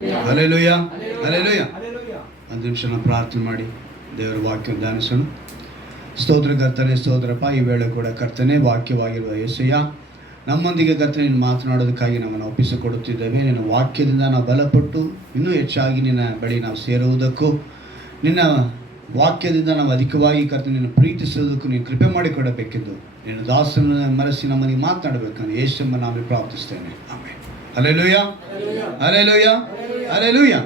Hallelujah, hallelujah. ಒಂದು ನಿಮಿಷ ನಾವು ಪ್ರಾರ್ಥನೆ ಮಾಡಿ ದೇವರ ವಾಕ್ಯ ಧ್ಯಾನಿಸೋಣ. ಸ್ತೋತ್ರ ಕರ್ತನೆ, ಸ್ತೋತ್ರಪ್ಪ. ಈ ವೇಳೆ ಕೂಡ ಕರ್ತನೆ ವಾಕ್ಯವಾಗಿರುವ ಯೇಸಯ್ಯ ನಮ್ಮೊಂದಿಗೆ ಕರ್ತನೆ ನೀನು ಮಾತನಾಡೋದಕ್ಕಾಗಿ ನಮ್ಮನ್ನು ಒಪ್ಪಿಸಿಕೊಡುತ್ತಿದ್ದೇವೆ. ನಿನ್ನ ವಾಕ್ಯದಿಂದ ನಾವು ಬಲಪಟ್ಟು ಇನ್ನೂ ಹೆಚ್ಚಾಗಿ ನಿನ್ನ ಬಳಿ ನಾವು ಸೇರುವುದಕ್ಕೂ, ನಿನ್ನ ವಾಕ್ಯದಿಂದ ನಾವು ಅಧಿಕವಾಗಿ ಕರ್ತನೆ ನಿನ್ನ ಪ್ರೀತಿಸುವುದಕ್ಕೂ ನೀನು ಕೃಪೆ ಮಾಡಿಕೊಡಬೇಕೆಂದು ನಿನ್ನ ದಾಸನ ಮನಸ್ಸಿ ನಮ್ಮನಿಗೆ ಮಾತನಾಡಬೇಕಂದ್ರೆ ಯೇಸುವೆಂಬ ನಾಮದಲ್ಲಿ ಪ್ರಾರ್ಥಿಸ್ತೇನೆ. ಆಮೆನ್. Hallelujah, hallelujah, hallelujah.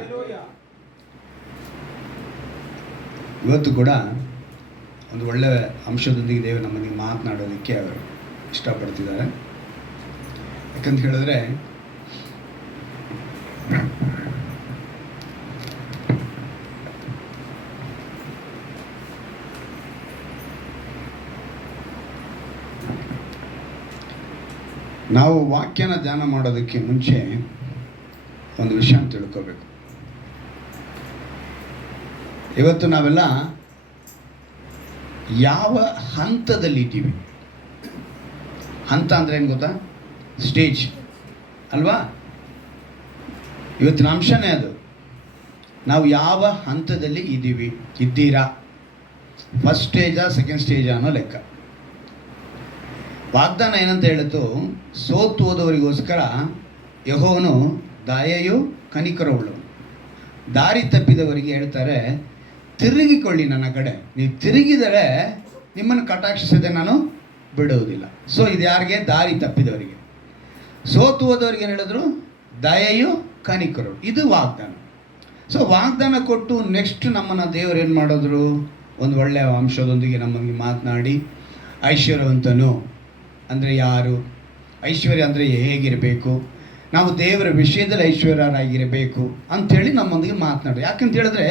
ಇವತ್ತು ಕೂಡ ಒಂದು ಒಳ್ಳೆಯ ಅಂಶದೊಂದಿಗೆ ದೇವರು ನಮ್ಮನಿಗೆ ಮಾತನಾಡೋದಕ್ಕೆ ಅವರು ಇಷ್ಟಪಡ್ತಿದ್ದಾರೆ. ಯಾಕಂತ ಹೇಳಿದ್ರೆ ನಾವು ವಾಕ್ಯನ ಧ್ಯಾನ ಮಾಡೋದಕ್ಕೆ ಮುಂಚೆ ಒಂದು ವಿಷಯ ತಿಳ್ಕೋಬೇಕು. ಇವತ್ತು ನಾವೆಲ್ಲ ಯಾವ ಹಂತದಲ್ಲಿದ್ದೀವಿ? ಹಂತ ಅಂದರೆ ಏನು ಗೊತ್ತಾ? ಸ್ಟೇಜ್ ಅಲ್ವಾ? ಇವತ್ತಿನ ಅಂಶನೇ ಅದು. ನಾವು ಯಾವ ಹಂತದಲ್ಲಿ ಇದ್ದೀರಾ? ಫಸ್ಟ್ ಸ್ಟೇಜಾ ಸೆಕೆಂಡ್ ಸ್ಟೇಜಾ ಅನ್ನೋ ಲೆಕ್ಕ. ವಾಗ್ದಾನ ಏನಂತ ಹೇಳಿತು? ಸೋತು ಹೋದವರಿಗೋಸ್ಕರ ಯೆಹೋವನು ದಯೆಯು ಕನಿಕರವುಳ್ಳವನು. ದಾರಿ ತಪ್ಪಿದವರಿಗೆ ಹೇಳ್ತಾರೆ, ತಿರುಗಿಕೊಳ್ಳಿ ನನ್ನ ಕಡೆ. ನೀವು ತಿರುಗಿದರೆ ನಿಮ್ಮನ್ನು ಕಟಾಕ್ಷಿಸದೆ ನಾನು ಬಿಡುವುದಿಲ್ಲ. ಸೊ ಇದು ಯಾರಿಗೆ? ದಾರಿ ತಪ್ಪಿದವರಿಗೆ. ಸೋತು ಹೋದವರಿಗೆ ಹೇಳಿದ್ರು ದಯೆಯು ಕನಿಕರು. ಇದು ವಾಗ್ದಾನ. ಸೊ ವಾಗ್ದಾನ ಕೊಟ್ಟು ನೆಕ್ಸ್ಟ್ ನಮ್ಮನ್ನು ದೇವರು ಏನು ಮಾಡಿದ್ರು? ಒಂದು ಒಳ್ಳೆಯ ಅಂಶದೊಂದಿಗೆ ನಮಗೆ ಮಾತನಾಡಿ, ಐಶ್ವರ್ಯವಂತನು ಅಂದರೆ ಯಾರು? ಐಶ್ವರ್ಯ ಅಂದರೆ ಹೇಗಿರಬೇಕು? ನಾವು ದೇವರ ವಿಷಯದಲ್ಲಿ ಐಶ್ವರ್ಯರಾಗಿರಬೇಕು ಅಂಥೇಳಿ ನಮ್ಮೊಂದಿಗೆ ಮಾತನಾಡಿ. ಯಾಕಂತ ಹೇಳಿದ್ರೆ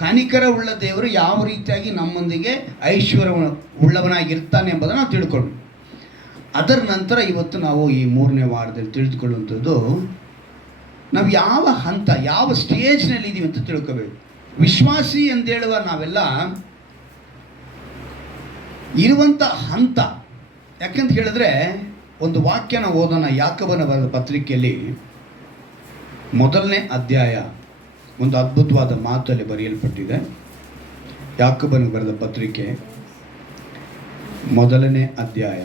ಕನಿಕರ ಉಳ್ಳ ದೇವರು ಯಾವ ರೀತಿಯಾಗಿ ನಮ್ಮೊಂದಿಗೆ ಐಶ್ವರ್ಯ ಉಳ್ಳವನಾಗಿರ್ತಾನೆ ಎಂಬುದನ್ನು ನಾವು ತಿಳ್ಕೊಂಡು, ಅದರ ನಂತರ ಇವತ್ತು ನಾವು ಈ 3ನೇ ವಾರದಲ್ಲಿ ತಿಳಿದುಕೊಳ್ಳುವಂಥದ್ದು ನಾವು ಯಾವ ಹಂತ, ಯಾವ ಸ್ಟೇಜ್ನಲ್ಲಿ ಇದ್ದೀವಿ ಅಂತ ತಿಳ್ಕೋಬೇಕು. ವಿಶ್ವಾಸಿ ಅಂತೇಳುವ ನಾವೆಲ್ಲ ಇರುವಂಥ ಹಂತ. ಯಾಕಂತ ಹೇಳಿದ್ರೆ ಒಂದು ವಾಕ್ಯನ ಓದೋಣ. ಯಾಕೋಬನ ಬರೆದ ಪತ್ರಿಕೆಯಲ್ಲಿ 1ನೇ ಅಧ್ಯಾಯ ಒಂದು ಅದ್ಭುತವಾದ ಮಾತಲ್ಲಿ ಬರೆಯಲ್ಪಟ್ಟಿದೆ. ಯಾಕೋಬನ ಬರೆದ ಪತ್ರಿಕೆ 1ನೇ ಅಧ್ಯಾಯ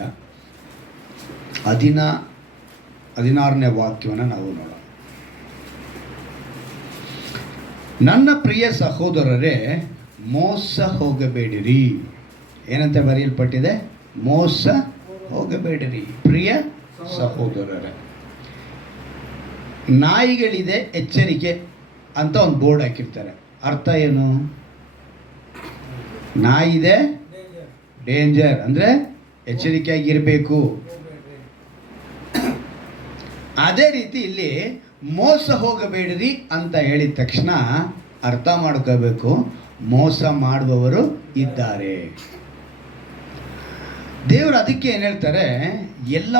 16ನೇ ವಾಕ್ಯವನ್ನು ನಾವು ನೋಡೋಣ. ನನ್ನ ಪ್ರಿಯ ಸಹೋದರರೇ, ಮೋಸ ಹೋಗಬೇಡಿರಿ. ಏನಂತ ಬರೆಯಲ್ಪಟ್ಟಿದೆ? ಮೋಸ ಹೋಗಬೇಡಿರಿ ಪ್ರಿಯ ಸಹೋದರರೇ. ನಾಯಿಗಳಿದೆ ಎಚ್ಚರಿಕೆ ಅಂತ ಒಂದು ಬೋರ್ಡ್ ಹಾಕಿರ್ತಾರೆ. ಅರ್ಥ ಏನು? ನಾಯಿದೆ ಡೇಂಜರ್ ಅಂದರೆ ಎಚ್ಚರಿಕೆಯಾಗಿರಬೇಕು. ಅದೇ ರೀತಿ ಇಲ್ಲಿ ಮೋಸ ಹೋಗಬೇಡಿರಿ ಅಂತ ಹೇಳಿದ ತಕ್ಷಣ ಅರ್ಥ ಮಾಡ್ಕೋಬೇಕು, ಮೋಸ ಮಾಡುವವರು ಇದ್ದಾರೆ. ದೇವರು ಅದಕ್ಕೆ ಏನು ಹೇಳ್ತಾರೆ? ಎಲ್ಲ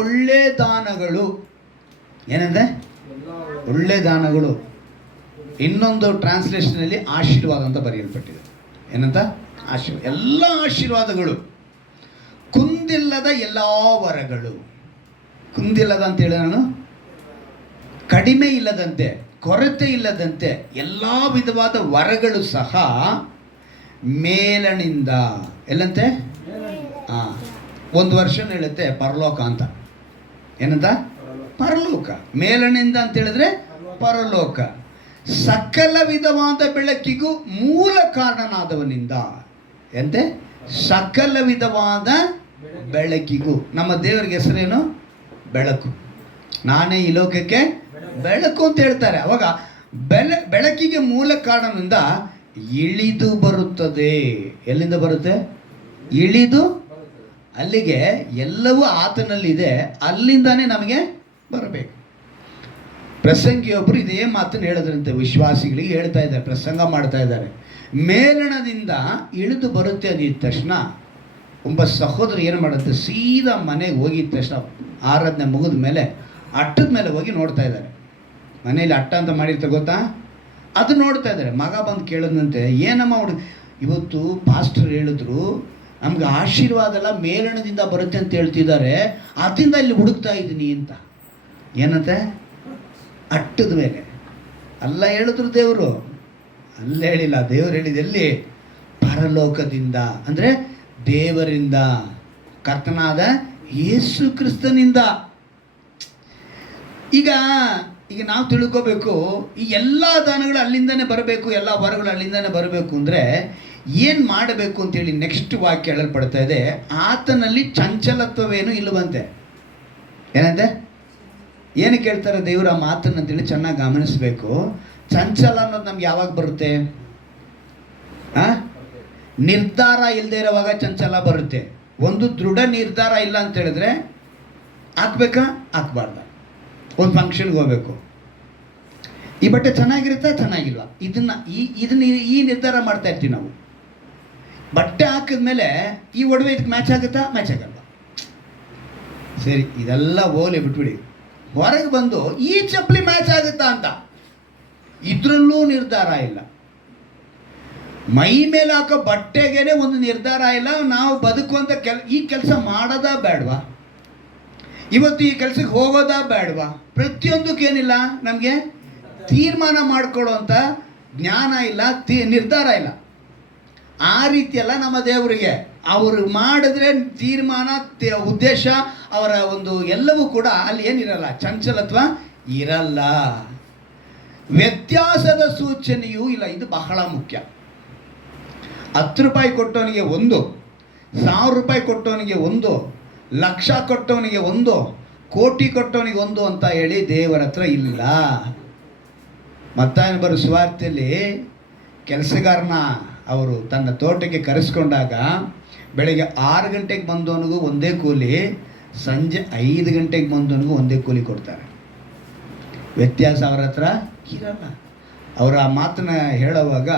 ಒಳ್ಳೆ ದಾನಗಳು, ಏನಂದ್ರೆ ಒಳ್ಳೆ ದಾನಗಳು. ಇನ್ನೊಂದು ಟ್ರಾನ್ಸ್ಲೇಷನಲ್ಲಿ ಆಶೀರ್ವಾದ ಅಂತ ಬರೆಯಲ್ಪಟ್ಟಿದೆ. ಏನಂತ? ಆಶೀರ್ವಾದ. ಎಲ್ಲ ಆಶೀರ್ವಾದಗಳು, ಕುಂದಿಲ್ಲದ ಎಲ್ಲ ವರಗಳು. ಕುಂದಿಲ್ಲದ ಅಂತ ಹೇಳಿ ನಾನು ಕಡಿಮೆ ಇಲ್ಲದಂತೆ, ಕೊರತೆ ಇಲ್ಲದಂತೆ ಎಲ್ಲ ವಿಧವಾದ ವರಗಳು ಸಹ ಮೇಲನಿಂದ. ಎಲ್ಲಂತೆ? ಒಂದು ವರ್ಷ ಹೇಳುತ್ತೆ ಪರಲೋಕ ಅಂತ. ಏನಂತ? ಪರಲೋಕ. ಮೇಲನಿಂದ ಅಂತ ಹೇಳಿದ್ರೆ ಪರಲೋಕ. ಸಕಲ ವಿಧವಾದ ಬೆಳಕಿಗೂ ಮೂಲ ಕಾರಣನಾದವನಿಂದ. ಎಂತೆ? ಸಕಲ ವಿಧವಾದ ಬೆಳಕಿಗೂ. ನಮ್ಮ ದೇವರಿಗೆ ಹೆಸರೇನು? ಬೆಳಕು. ನಾನೇ ಈ ಲೋಕಕ್ಕೆ ಬೆಳಕು ಅಂತ ಹೇಳ್ತಾರೆ. ಅವಾಗ ಬೆಳಕಿಗೆ ಮೂಲ ಕಾರಣದಿಂದ ಇಳಿದು ಬರುತ್ತದೆ. ಎಲ್ಲಿಂದ ಬರುತ್ತೆ? ಇಳಿದು ಅಲ್ಲಿಗೆ. ಎಲ್ಲವೂ ಆತನಲ್ಲಿದೆ, ಅಲ್ಲಿಂದಾನೇ ನಮಗೆ ಬರಬೇಕು. ಪ್ರಸಂಗಿಯೊಬ್ಬರು ಇದೇ ಮಾತನ್ನು ಹೇಳಿದ್ರಂತೆ, ವಿಶ್ವಾಸಿಗಳಿಗೆ ಹೇಳ್ತಾ ಇದ್ದಾರೆ, ಪ್ರಸಂಗ ಮಾಡ್ತಾ ಇದ್ದಾರೆ. ಮೇಲಣದಿಂದ ಇಳಿದು ಬರುತ್ತೆ ಅಂದಿದ ತಕ್ಷಣ ಒಬ್ಬ ಸಹೋದರ ಏನು ಮಾಡುತ್ತೆ? ಸೀದಾ ಮನೆಗೆ ಹೋಗಿದ ತಕ್ಷಣ ಆರಾಧನೆ ಮುಗಿದ ಮೇಲೆ ಅಟ್ಟದ ಮೇಲೆ ಹೋಗಿ ನೋಡ್ತಾ ಇದ್ದಾರೆ. ಮನೇಲಿ ಅಟ್ಟ ಅಂತ ಮಾಡಿರ್ತಾರೆ ಗೊತ್ತಾ? ಅದು ನೋಡ್ತಾ ಇದ್ದಾರೆ. ಮಗ ಬಂದು ಕೇಳಿದಂತೆ, ಏನಮ್ಮ ಇವತ್ತು ಪಾಸ್ಟರ್ ಹೇಳಿದ್ರು ನಮ್ಗೆ ಆಶೀರ್ವಾದ ಎಲ್ಲ ಮೇಲಣದಿಂದ ಬರುತ್ತೆ ಅಂತ ಹೇಳ್ತಿದ್ದಾರೆ, ಅದರಿಂದ ಇಲ್ಲಿ ಹುಡುಕ್ತಾ ಇದ್ದೀನಿ ಅಂತ. ಏನಂತೆ? ಅಟ್ಟದ ಮೇಲೆ. ಅಲ್ಲ ಹೇಳಿದ್ರು ದೇವರು, ಅಲ್ಲ ಹೇಳಿಲ್ಲ. ದೇವರು ಹೇಳಿದ ಎಲ್ಲಿ? ಪರಲೋಕದಿಂದ, ಅಂದರೆ ದೇವರಿಂದ, ಕರ್ತನಾದ ಯೇಸು ಕ್ರಿಸ್ತನಿಂದ. ಈಗ ನಾವು ತಿಳ್ಕೋಬೇಕು, ಈ ಎಲ್ಲ ದಾನಗಳು ಅಲ್ಲಿಂದನೇ ಬರಬೇಕು, ಎಲ್ಲ ವರಗಳು ಅಲ್ಲಿಂದನೇ ಬರಬೇಕು ಅಂದರೆ ಏನು ಮಾಡಬೇಕು ಅಂತೇಳಿ ನೆಕ್ಸ್ಟ್ ವಾಕ್ಯ ಹೇಳಲ್ಪಡ್ತಾ ಇದೆ. ಆತನಲ್ಲಿ ಚಂಚಲತ್ವವೇನು ಇಲ್ಲವಂತೆ. ಏನಂತೆ? ಏನು ಕೇಳ್ತಾರೆ ದೇವರು ಆ ಮಾತನ್ನು ಅಂತೇಳಿ ಚೆನ್ನಾಗಿ ಗಮನಿಸಬೇಕು. ಚಂಚಲ ಅನ್ನೋದು ನಮ್ಗೆ ಯಾವಾಗ ಬರುತ್ತೆ? ನಿರ್ಧಾರ ಇಲ್ಲದೆ ಇರೋವಾಗ ಚಂಚಲ ಬರುತ್ತೆ. ಒಂದು ದೃಢ ನಿರ್ಧಾರ ಇಲ್ಲ ಅಂತ ಹೇಳಿದ್ರೆ ಹಾಕ್ಬೇಕಾ ಹಾಕ್ಬಾರ್ದ? ಒಂದು ಫಂಕ್ಷನ್ಗೆ ಹೋಗ್ಬೇಕು, ಈ ಬಟ್ಟೆ ಚೆನ್ನಾಗಿರುತ್ತಾ ಚೆನ್ನಾಗಿಲ್ವಾ, ಇದನ್ನ ಈ ನಿರ್ಧಾರ ಮಾಡ್ತಾ ಇರ್ತೀವಿ ನಾವು. ಬಟ್ಟೆ ಹಾಕಿದ್ಮೇಲೆ ಈ ಒಡವೆ ಇದಕ್ಕೆ ಮ್ಯಾಚ್ ಆಗುತ್ತಾ ಮ್ಯಾಚ್ ಆಗಲ್ವಾ? ಸರಿ, ಇದೆಲ್ಲ ಓಲೆ ಬಿಟ್ಬಿಡಿ. ಹೊರಗೆ ಬಂದು ಈ ಚಪ್ಪಲಿ ಮ್ಯಾಚ್ ಆಗುತ್ತಾ ಅಂತ, ಇದ್ರಲ್ಲೂ ನಿರ್ಧಾರ ಇಲ್ಲ. ಮೈ ಮೇಲೆ ಹಾಕೋ ಬಟ್ಟೆಗೇನೆ ಒಂದು ನಿರ್ಧಾರ ಇಲ್ಲ. ನಾವು ಬದುಕುವಂಥ ಈ ಕೆಲಸ ಮಾಡೋದಾ ಬೇಡವಾ? ಇವತ್ತು ಈ ಕೆಲಸಕ್ಕೆ ಹೋಗೋದಾ ಬೇಡವಾ? ಪ್ರತಿಯೊಂದಕ್ಕೇನಿಲ್ಲ, ನಮಗೆ ತೀರ್ಮಾನ ಮಾಡ್ಕೊಳ್ಳೋವಂಥ ಜ್ಞಾನ ಇಲ್ಲ, ನಿರ್ಧಾರ ಇಲ್ಲ. ಆ ರೀತಿಯಲ್ಲ ನಮ್ಮ ದೇವರಿಗೆ. ಅವರು ಮಾಡಿದ್ರೆ ತೀರ್ಮಾನ, ಉದ್ದೇಶ, ಅವರ ಒಂದು ಎಲ್ಲವೂ ಕೂಡ ಅಲ್ಲಿ ಏನಿರಲ್ಲ, ಚಂಚಲತ್ವ ಇರಲ್ಲ. ವ್ಯತ್ಯಾಸದ ಸೂಚನೆಯೂ ಇಲ್ಲ. ಇದು ಬಹಳ ಮುಖ್ಯ. 10 ರೂಪಾಯಿ ಕೊಟ್ಟವನಿಗೆ 1, 1000 ರೂಪಾಯಿ ಕೊಟ್ಟವನಿಗೆ 1, ಲಕ್ಷ ಕೊಟ್ಟವನಿಗೆ 1, ಕೋಟಿ ಕೊಟ್ಟವನಿಗೆ 1 ಅಂತ ಹೇಳಿ ದೇವರ ಹತ್ರ ಇಲ್ಲ. ಮತ್ತಾಯನ ಬರೋ ಸುವಾರ್ತೆಯಲ್ಲಿ ಕೆಲಸಗಾರನ ಅವರು ತನ್ನ ತೋಟಕ್ಕೆ ಕರೆಸ್ಕೊಂಡಾಗ ಬೆಳಗ್ಗೆ 6 ಗಂಟೆಗೆ ಬಂದವನಿಗೂ ಒಂದೇ ಕೂಲಿ, ಸಂಜೆ 5 ಗಂಟೆಗೆ ಬಂದವನಿಗೂ ಒಂದೇ ಕೂಲಿ ಕೊಡ್ತಾರೆ. ವ್ಯತ್ಯಾಸ ಅವರ ಹತ್ರ ಇರಲ್ಲ. ಅವರು ಆ ಮಾತನ್ನ ಹೇಳುವಾಗ,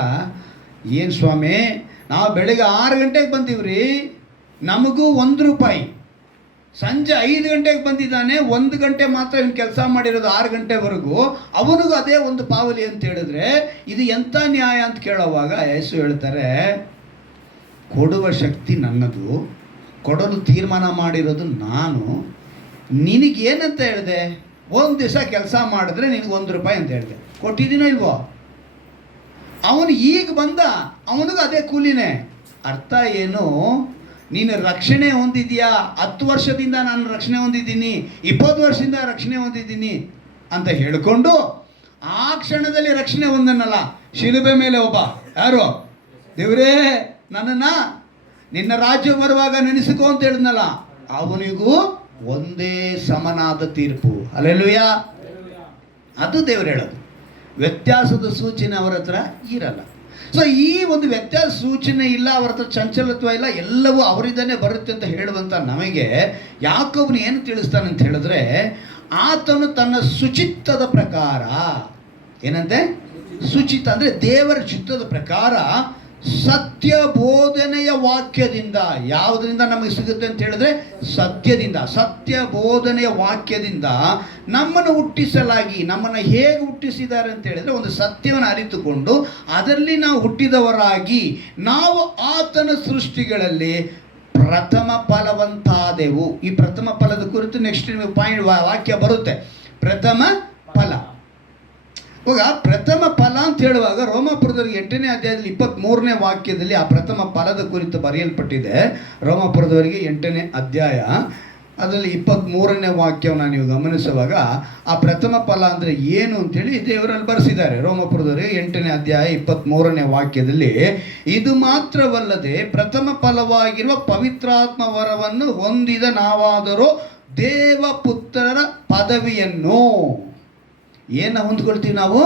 ಏನು ಸ್ವಾಮಿ, ನಾವು ಬೆಳಗ್ಗೆ 6 ಗಂಟೆಗೆ ಬಂದೀವ್ರಿ, ನಮಗೂ 1 ರೂಪಾಯಿ. ಸಂಜೆ 5 ಗಂಟೆಗೆ ಬಂದಿದ್ದಾನೆ, 1 ಗಂಟೆ ಮಾತ್ರ ಇವ್ನು ಕೆಲಸ ಮಾಡಿರೋದು, 6 ಗಂಟೆವರೆಗೂ, ಅವನಿಗೂ ಅದೇ ಒಂದು ಪಾವಲಿ ಅಂತ ಹೇಳಿದ್ರೆ ಇದು ಎಂಥ ನ್ಯಾಯ ಅಂತ ಕೇಳೋವಾಗ ಯೇಸು ಹೇಳ್ತಾರೆ, ಕೊಡುವ ಶಕ್ತಿ ನನ್ನದು, ಕೊಡಲು ತೀರ್ಮಾನ ಮಾಡಿರೋದು ನಾನು. ನಿನಗೇನಂತ ಹೇಳಿದೆ? 1 ದಿವಸ ಕೆಲಸ ಮಾಡಿದ್ರೆ ನಿನಗೆ 1 ರೂಪಾಯಿ ಅಂತ ಹೇಳಿದೆ. ಕೊಟ್ಟಿದ್ದೀನೋ ಇಲ್ವೋ? ಅವನು ಈಗ ಬಂದ, ಅವನಿಗೂ ಅದೇ ಕೂಲಿನೇ. ಅರ್ಥ ಏನು? ನೀನು ರಕ್ಷಣೆ ಹೊಂದಿದೆಯಾ? 10 ವರ್ಷದಿಂದ ನಾನು ರಕ್ಷಣೆ ಹೊಂದಿದ್ದೀನಿ, 20 ವರ್ಷದಿಂದ ರಕ್ಷಣೆ ಹೊಂದಿದ್ದೀನಿ ಅಂತ ಹೇಳಿಕೊಂಡು ಆ ಕ್ಷಣದಲ್ಲಿ ರಕ್ಷಣೆ ಹೊಂದನಲ್ಲ. ಶಿಲುಬೆ ಮೇಲೆ ಒಬ್ಬ ಯಾರು, ದೇವರೇ ನನ್ನನ್ನು ನಿನ್ನ ರಾಜ್ಯ ಬರುವಾಗ ನೆನೆಸಿಕೋ ಅಂತ ಹೇಳಿದ್ನಲ್ಲ, ಅವನಿಗೂ ಒಂದೇ ಸಮನಾದ ತೀರ್ಪು. ಹಲ್ಲೆಲೂಯಾ. ಅದು ದೇವರು ಹೇಳೋದು. ವ್ಯತ್ಯಾಸದ ಸೂಚನೆ ಅವರ ಹತ್ರ ಇರಲ್ಲ. ಸೊ ಈ ಒಂದು ವ್ಯತ್ಯಾಸ ಸೂಚನೆ ಇಲ್ಲ, ಅವರ ಹತ್ರ ಚಂಚಲತ್ವ ಇಲ್ಲ, ಎಲ್ಲವೂ ಅವರಿಂದನೇ ಬರುತ್ತೆ ಅಂತ ಹೇಳುವಂಥ ನಮಗೆ ಯಾಕೋಬನು ಏನು ತಿಳಿಸ್ತಾನೆ ಅಂತ ಹೇಳಿದ್ರೆ, ಆತನು ತನ್ನ ಸುಚಿತ್ತದ ಪ್ರಕಾರ, ಏನಂತೆ ಸುಚಿತ ಅಂದರೆ ದೇವರ ಚಿತ್ತದ ಪ್ರಕಾರ, ಸತ್ಯ ಬೋಧನೆಯ ವಾಕ್ಯದಿಂದ. ಯಾವುದರಿಂದ ನಮಗೆ ಸಿಗುತ್ತೆ ಅಂತ ಹೇಳಿದ್ರೆ ಸತ್ಯದಿಂದ, ಸತ್ಯ ಬೋಧನೆಯ ವಾಕ್ಯದಿಂದ ನಮ್ಮನ್ನು ಹುಟ್ಟಿಸಲಾಗಿ. ನಮ್ಮನ್ನು ಹೇಗೆ ಹುಟ್ಟಿಸಿದ್ದಾರೆ ಅಂತ ಹೇಳಿದ್ರೆ ಒಂದು ಸತ್ಯವನ್ನು ಅರಿತುಕೊಂಡು ಅದರಲ್ಲಿ ನಾವು ಹುಟ್ಟಿದವರಾಗಿ ನಾವು ಆತನ ಸೃಷ್ಟಿಗಳಲ್ಲಿ ಪ್ರಥಮ ಫಲವಂತಾದೆವು. ಈ ಪ್ರಥಮ ಫಲದ ಕುರಿತು ನೆಕ್ಸ್ಟ್ ನಿಮಗೆ ವಾಕ್ಯ ಬರುತ್ತೆ. ಪ್ರಥಮ ಫಲ. ಇವಾಗ ಪ್ರಥಮ ಫಲ ಅಂತ ಹೇಳುವಾಗ ರೋಮಾಪುರದವರಿಗೆ 8ನೇ ಅಧ್ಯಾಯದಲ್ಲಿ 23ನೇ ವಾಕ್ಯದಲ್ಲಿ ಆ ಪ್ರಥಮ ಫಲದ ಕುರಿತು ಬರೆಯಲ್ಪಟ್ಟಿದೆ. ರೋಮಾಪುರದವರಿಗೆ 8ನೇ ಅಧ್ಯಾಯ ಅದರಲ್ಲಿ 23ನೇ ವಾಕ್ಯವನ್ನು ನೀವು ಗಮನಿಸುವಾಗ ಆ ಪ್ರಥಮ ಫಲ ಅಂದರೆ ಏನು ಅಂತೇಳಿ ದೇವರಲ್ಲಿ ಬರೆಸಿದ್ದಾರೆ. ರೋಮಾಪುರದವರಿಗೆ 8ನೇ ಅಧ್ಯಾಯ 23ನೇ ವಾಕ್ಯದಲ್ಲಿ, ಇದು ಮಾತ್ರವಲ್ಲದೆ ಪ್ರಥಮ ಫಲವಾಗಿರುವ ಪವಿತ್ರಾತ್ಮ ವರವನ್ನು ಹೊಂದಿದ ನಾವಾದರೂ ದೇವಪುತ್ರರ ಪದವಿಯನ್ನು ಏನು ಹೊಂದ್ಕೊಳ್ತೀವಿ ನಾವು?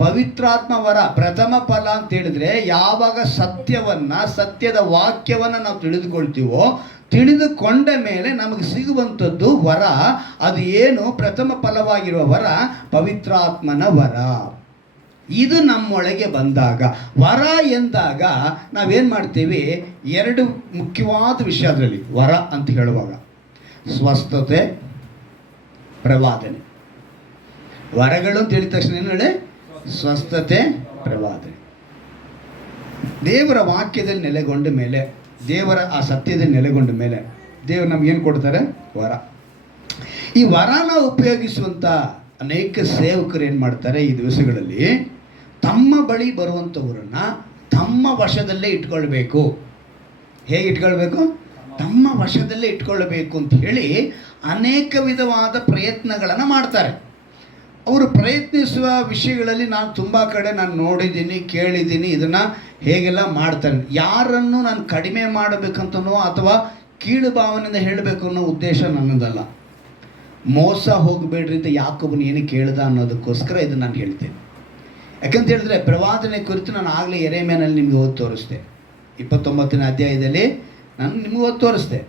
ಪವಿತ್ರಾತ್ಮ ವರ. ಪ್ರಥಮ ಫಲ ಅಂತ ಹೇಳಿದ್ರೆ ಯಾವಾಗ ಸತ್ಯವನ್ನು, ಸತ್ಯದ ವಾಕ್ಯವನ್ನು ನಾವು ತಿಳಿದುಕೊಳ್ತೀವೋ, ತಿಳಿದುಕೊಂಡ ಮೇಲೆ ನಮಗೆ ಸಿಗುವಂಥದ್ದು ವರ. ಅದು ಏನು? ಪ್ರಥಮ ಫಲವಾಗಿರುವ ವರ ಪವಿತ್ರಾತ್ಮನ ವರ. ಇದು ನಮ್ಮೊಳಗೆ ಬಂದಾಗ, ವರ ಎಂದಾಗ ನಾವೇನು ಮಾಡ್ತೀವಿ? 2 ಮುಖ್ಯವಾದ ವಿಷಯ ಅದರಲ್ಲಿ ವರ ಅಂತ ಹೇಳುವಾಗ, ಸ್ವಸ್ಥತೆ, ಪ್ರವಾದನೆ. ವರಗಳು ಅಂತ ಹೇಳಿದ ತಕ್ಷಣ ಏನು ಹೇಳಿ? ಸ್ವಸ್ಥತೆ, ಪ್ರವಾದನೆ. ದೇವರ ವಾಕ್ಯದಲ್ಲಿ ನೆಲೆಗೊಂಡ ಮೇಲೆ, ದೇವರ ಆ ಸತ್ಯದಲ್ಲಿ ನೆಲೆಗೊಂಡ ಮೇಲೆ ದೇವರು ನಮ್ಗೇನು ಕೊಡ್ತಾರೆ? ವರ. ಈ ವರನ ಉಪಯೋಗಿಸುವಂಥ ಅನೇಕ ಸೇವಕರು ಏನು ಮಾಡ್ತಾರೆ ಈ ದಿವಸಗಳಲ್ಲಿ, ತಮ್ಮ ಬಳಿ ಬರುವಂಥವರನ್ನು ತಮ್ಮ ವಶದಲ್ಲೇ ಇಟ್ಕೊಳ್ಬೇಕು. ಹೇಗೆ ಇಟ್ಕೊಳ್ಬೇಕು? ತಮ್ಮ ವಶದಲ್ಲೇ ಇಟ್ಕೊಳ್ಬೇಕು ಅಂತ ಹೇಳಿ ಅನೇಕ ವಿಧವಾದ ಪ್ರಯತ್ನಗಳನ್ನು ಮಾಡ್ತಾರೆ. ಅವರು ಪ್ರಯತ್ನಿಸುವ ವಿಷಯಗಳಲ್ಲಿ ನಾನು ತುಂಬ ಕಡೆ ನಾನು ನೋಡಿದ್ದೀನಿ, ಕೇಳಿದ್ದೀನಿ. ಇದನ್ನು ಹೇಗೆಲ್ಲ ಮಾಡ್ತಾರೆ, ಯಾರನ್ನು ನಾನು ಕಡಿಮೆ ಮಾಡಬೇಕಂತನೋ ಅಥವಾ ಕೀಳು ಭಾವನೆಯಿಂದ ಹೇಳಬೇಕು ಅನ್ನೋ ಉದ್ದೇಶ ನನ್ನದಲ್ಲ. ಮೋಸ ಹೋಗಬೇಡ್ರಿ ಅಂತ ಯಾಕೊಬ್ಬನು ಏನಕ್ಕೆ ಹೇಳ್ದ ಅನ್ನೋದಕ್ಕೋಸ್ಕರ ಇದನ್ನು ನಾನು ಹೇಳ್ತೇನೆ. ಯಾಕಂತ ಹೇಳಿದ್ರೆ ಪ್ರವಾದನೆ ಕುರಿತು ನಾನು ಆಗಲೇ ಯೆರೆಮೀಯನಲ್ಲಿ ನಿಮಗೆ ಓದಿ ತೋರಿಸ್ದೆ. 29ನೇ ಅಧ್ಯಾಯದಲ್ಲಿ ನಾನು ನಿಮಗೆ ಓದಿ ತೋರಿಸ್ದೆ.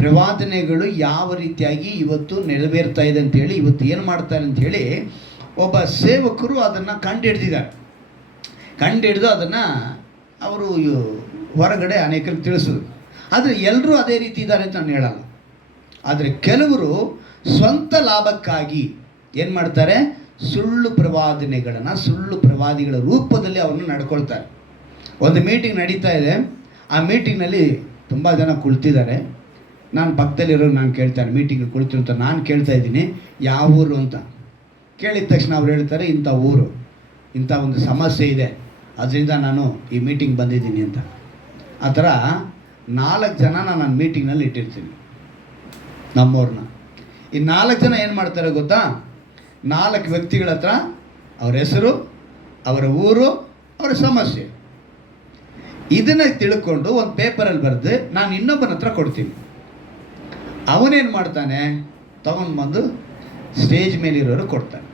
ಪ್ರವಾದನೆಗಳು ಯಾವ ರೀತಿಯಾಗಿ ಇವತ್ತು ನೆರವೇರ್ತಾ ಇದೆ ಅಂಥೇಳಿ, ಇವತ್ತು ಏನು ಮಾಡ್ತಾರೆ ಅಂಥೇಳಿ ಒಬ್ಬ ಸೇವಕರು ಅದನ್ನು ಕಂಡುಹಿಡಿದು ಅದನ್ನು ಅವರು ಹೊರಗಡೆ ಅನೇಕರಿಗೆ ತಿಳಿಸಿದ್ರು. ಆದರೆ ಎಲ್ಲರೂ ಅದೇ ರೀತಿ ಇದ್ದಾರೆ ಅಂತ ನಾನು ಹೇಳಲ್ಲ. ಆದರೆ ಕೆಲವರು ಸ್ವಂತ ಲಾಭಕ್ಕಾಗಿ ಏನು ಮಾಡ್ತಾರೆ, ಸುಳ್ಳು ಪ್ರವಾದನೆಗಳನ್ನು ಸುಳ್ಳು ಪ್ರವಾದಿಗಳ ರೂಪದಲ್ಲಿ ಅವರನ್ನು ನಡ್ಕೊಳ್ತಾರೆ. ಒಂದು ಮೀಟಿಂಗ್ ನಡೀತಾ ಇದೆ, ಆ ಮೀಟಿಂಗ್ನಲ್ಲಿ ತುಂಬ ಜನ ಕುಳಿತಿದ್ದಾರೆ. ನಾನು ಪಕ್ಕದಲ್ಲಿರೋರು ನಾನು ಕೇಳ್ತಾರೆ, ಮೀಟಿಂಗ್ ಕುಳಿತಿರುತ್ತ ನಾನು ಕೇಳ್ತಾ ಇದ್ದೀನಿ ಯಾವ ಊರು ಅಂತ. ಕೇಳಿದ ತಕ್ಷಣ ಅವ್ರು ಹೇಳ್ತಾರೆ ಇಂಥ ಊರು, ಇಂಥ ಒಂದು ಸಮಸ್ಯೆ ಇದೆ, ಅದರಿಂದ ನಾನು ಈ ಮೀಟಿಂಗ್ ಬಂದಿದ್ದೀನಿ ಅಂತ. ಆ ಥರ 4 ಜನ ನಾನು ಮೀಟಿಂಗ್ನಲ್ಲಿ ಇಟ್ಟಿರ್ತೀನಿ ನಮ್ಮವ್ರನ್ನ. ಈ 4 ಜನ ಏನು ಮಾಡ್ತಾರೆ ಗೊತ್ತಾ, 4 ವ್ಯಕ್ತಿಗಳ ಹತ್ರ ಅವ್ರ ಹೆಸರು, ಅವರ ಊರು, ಅವರ ಸಮಸ್ಯೆ ಇದನ್ನು ತಿಳ್ಕೊಂಡು ಒಂದು ಪೇಪರಲ್ಲಿ ಬರೆದು ನಾನು ಇನ್ನೊಬ್ಬನ ಹತ್ರ ಕೊಡ್ತೀನಿ. ಅವನೇನು ಮಾಡ್ತಾನೆ, ತಗೊಂಡು ಬಂದು ಸ್ಟೇಜ್ ಮೇಲಿರೋರು ಕೊಡ್ತಾನೆ.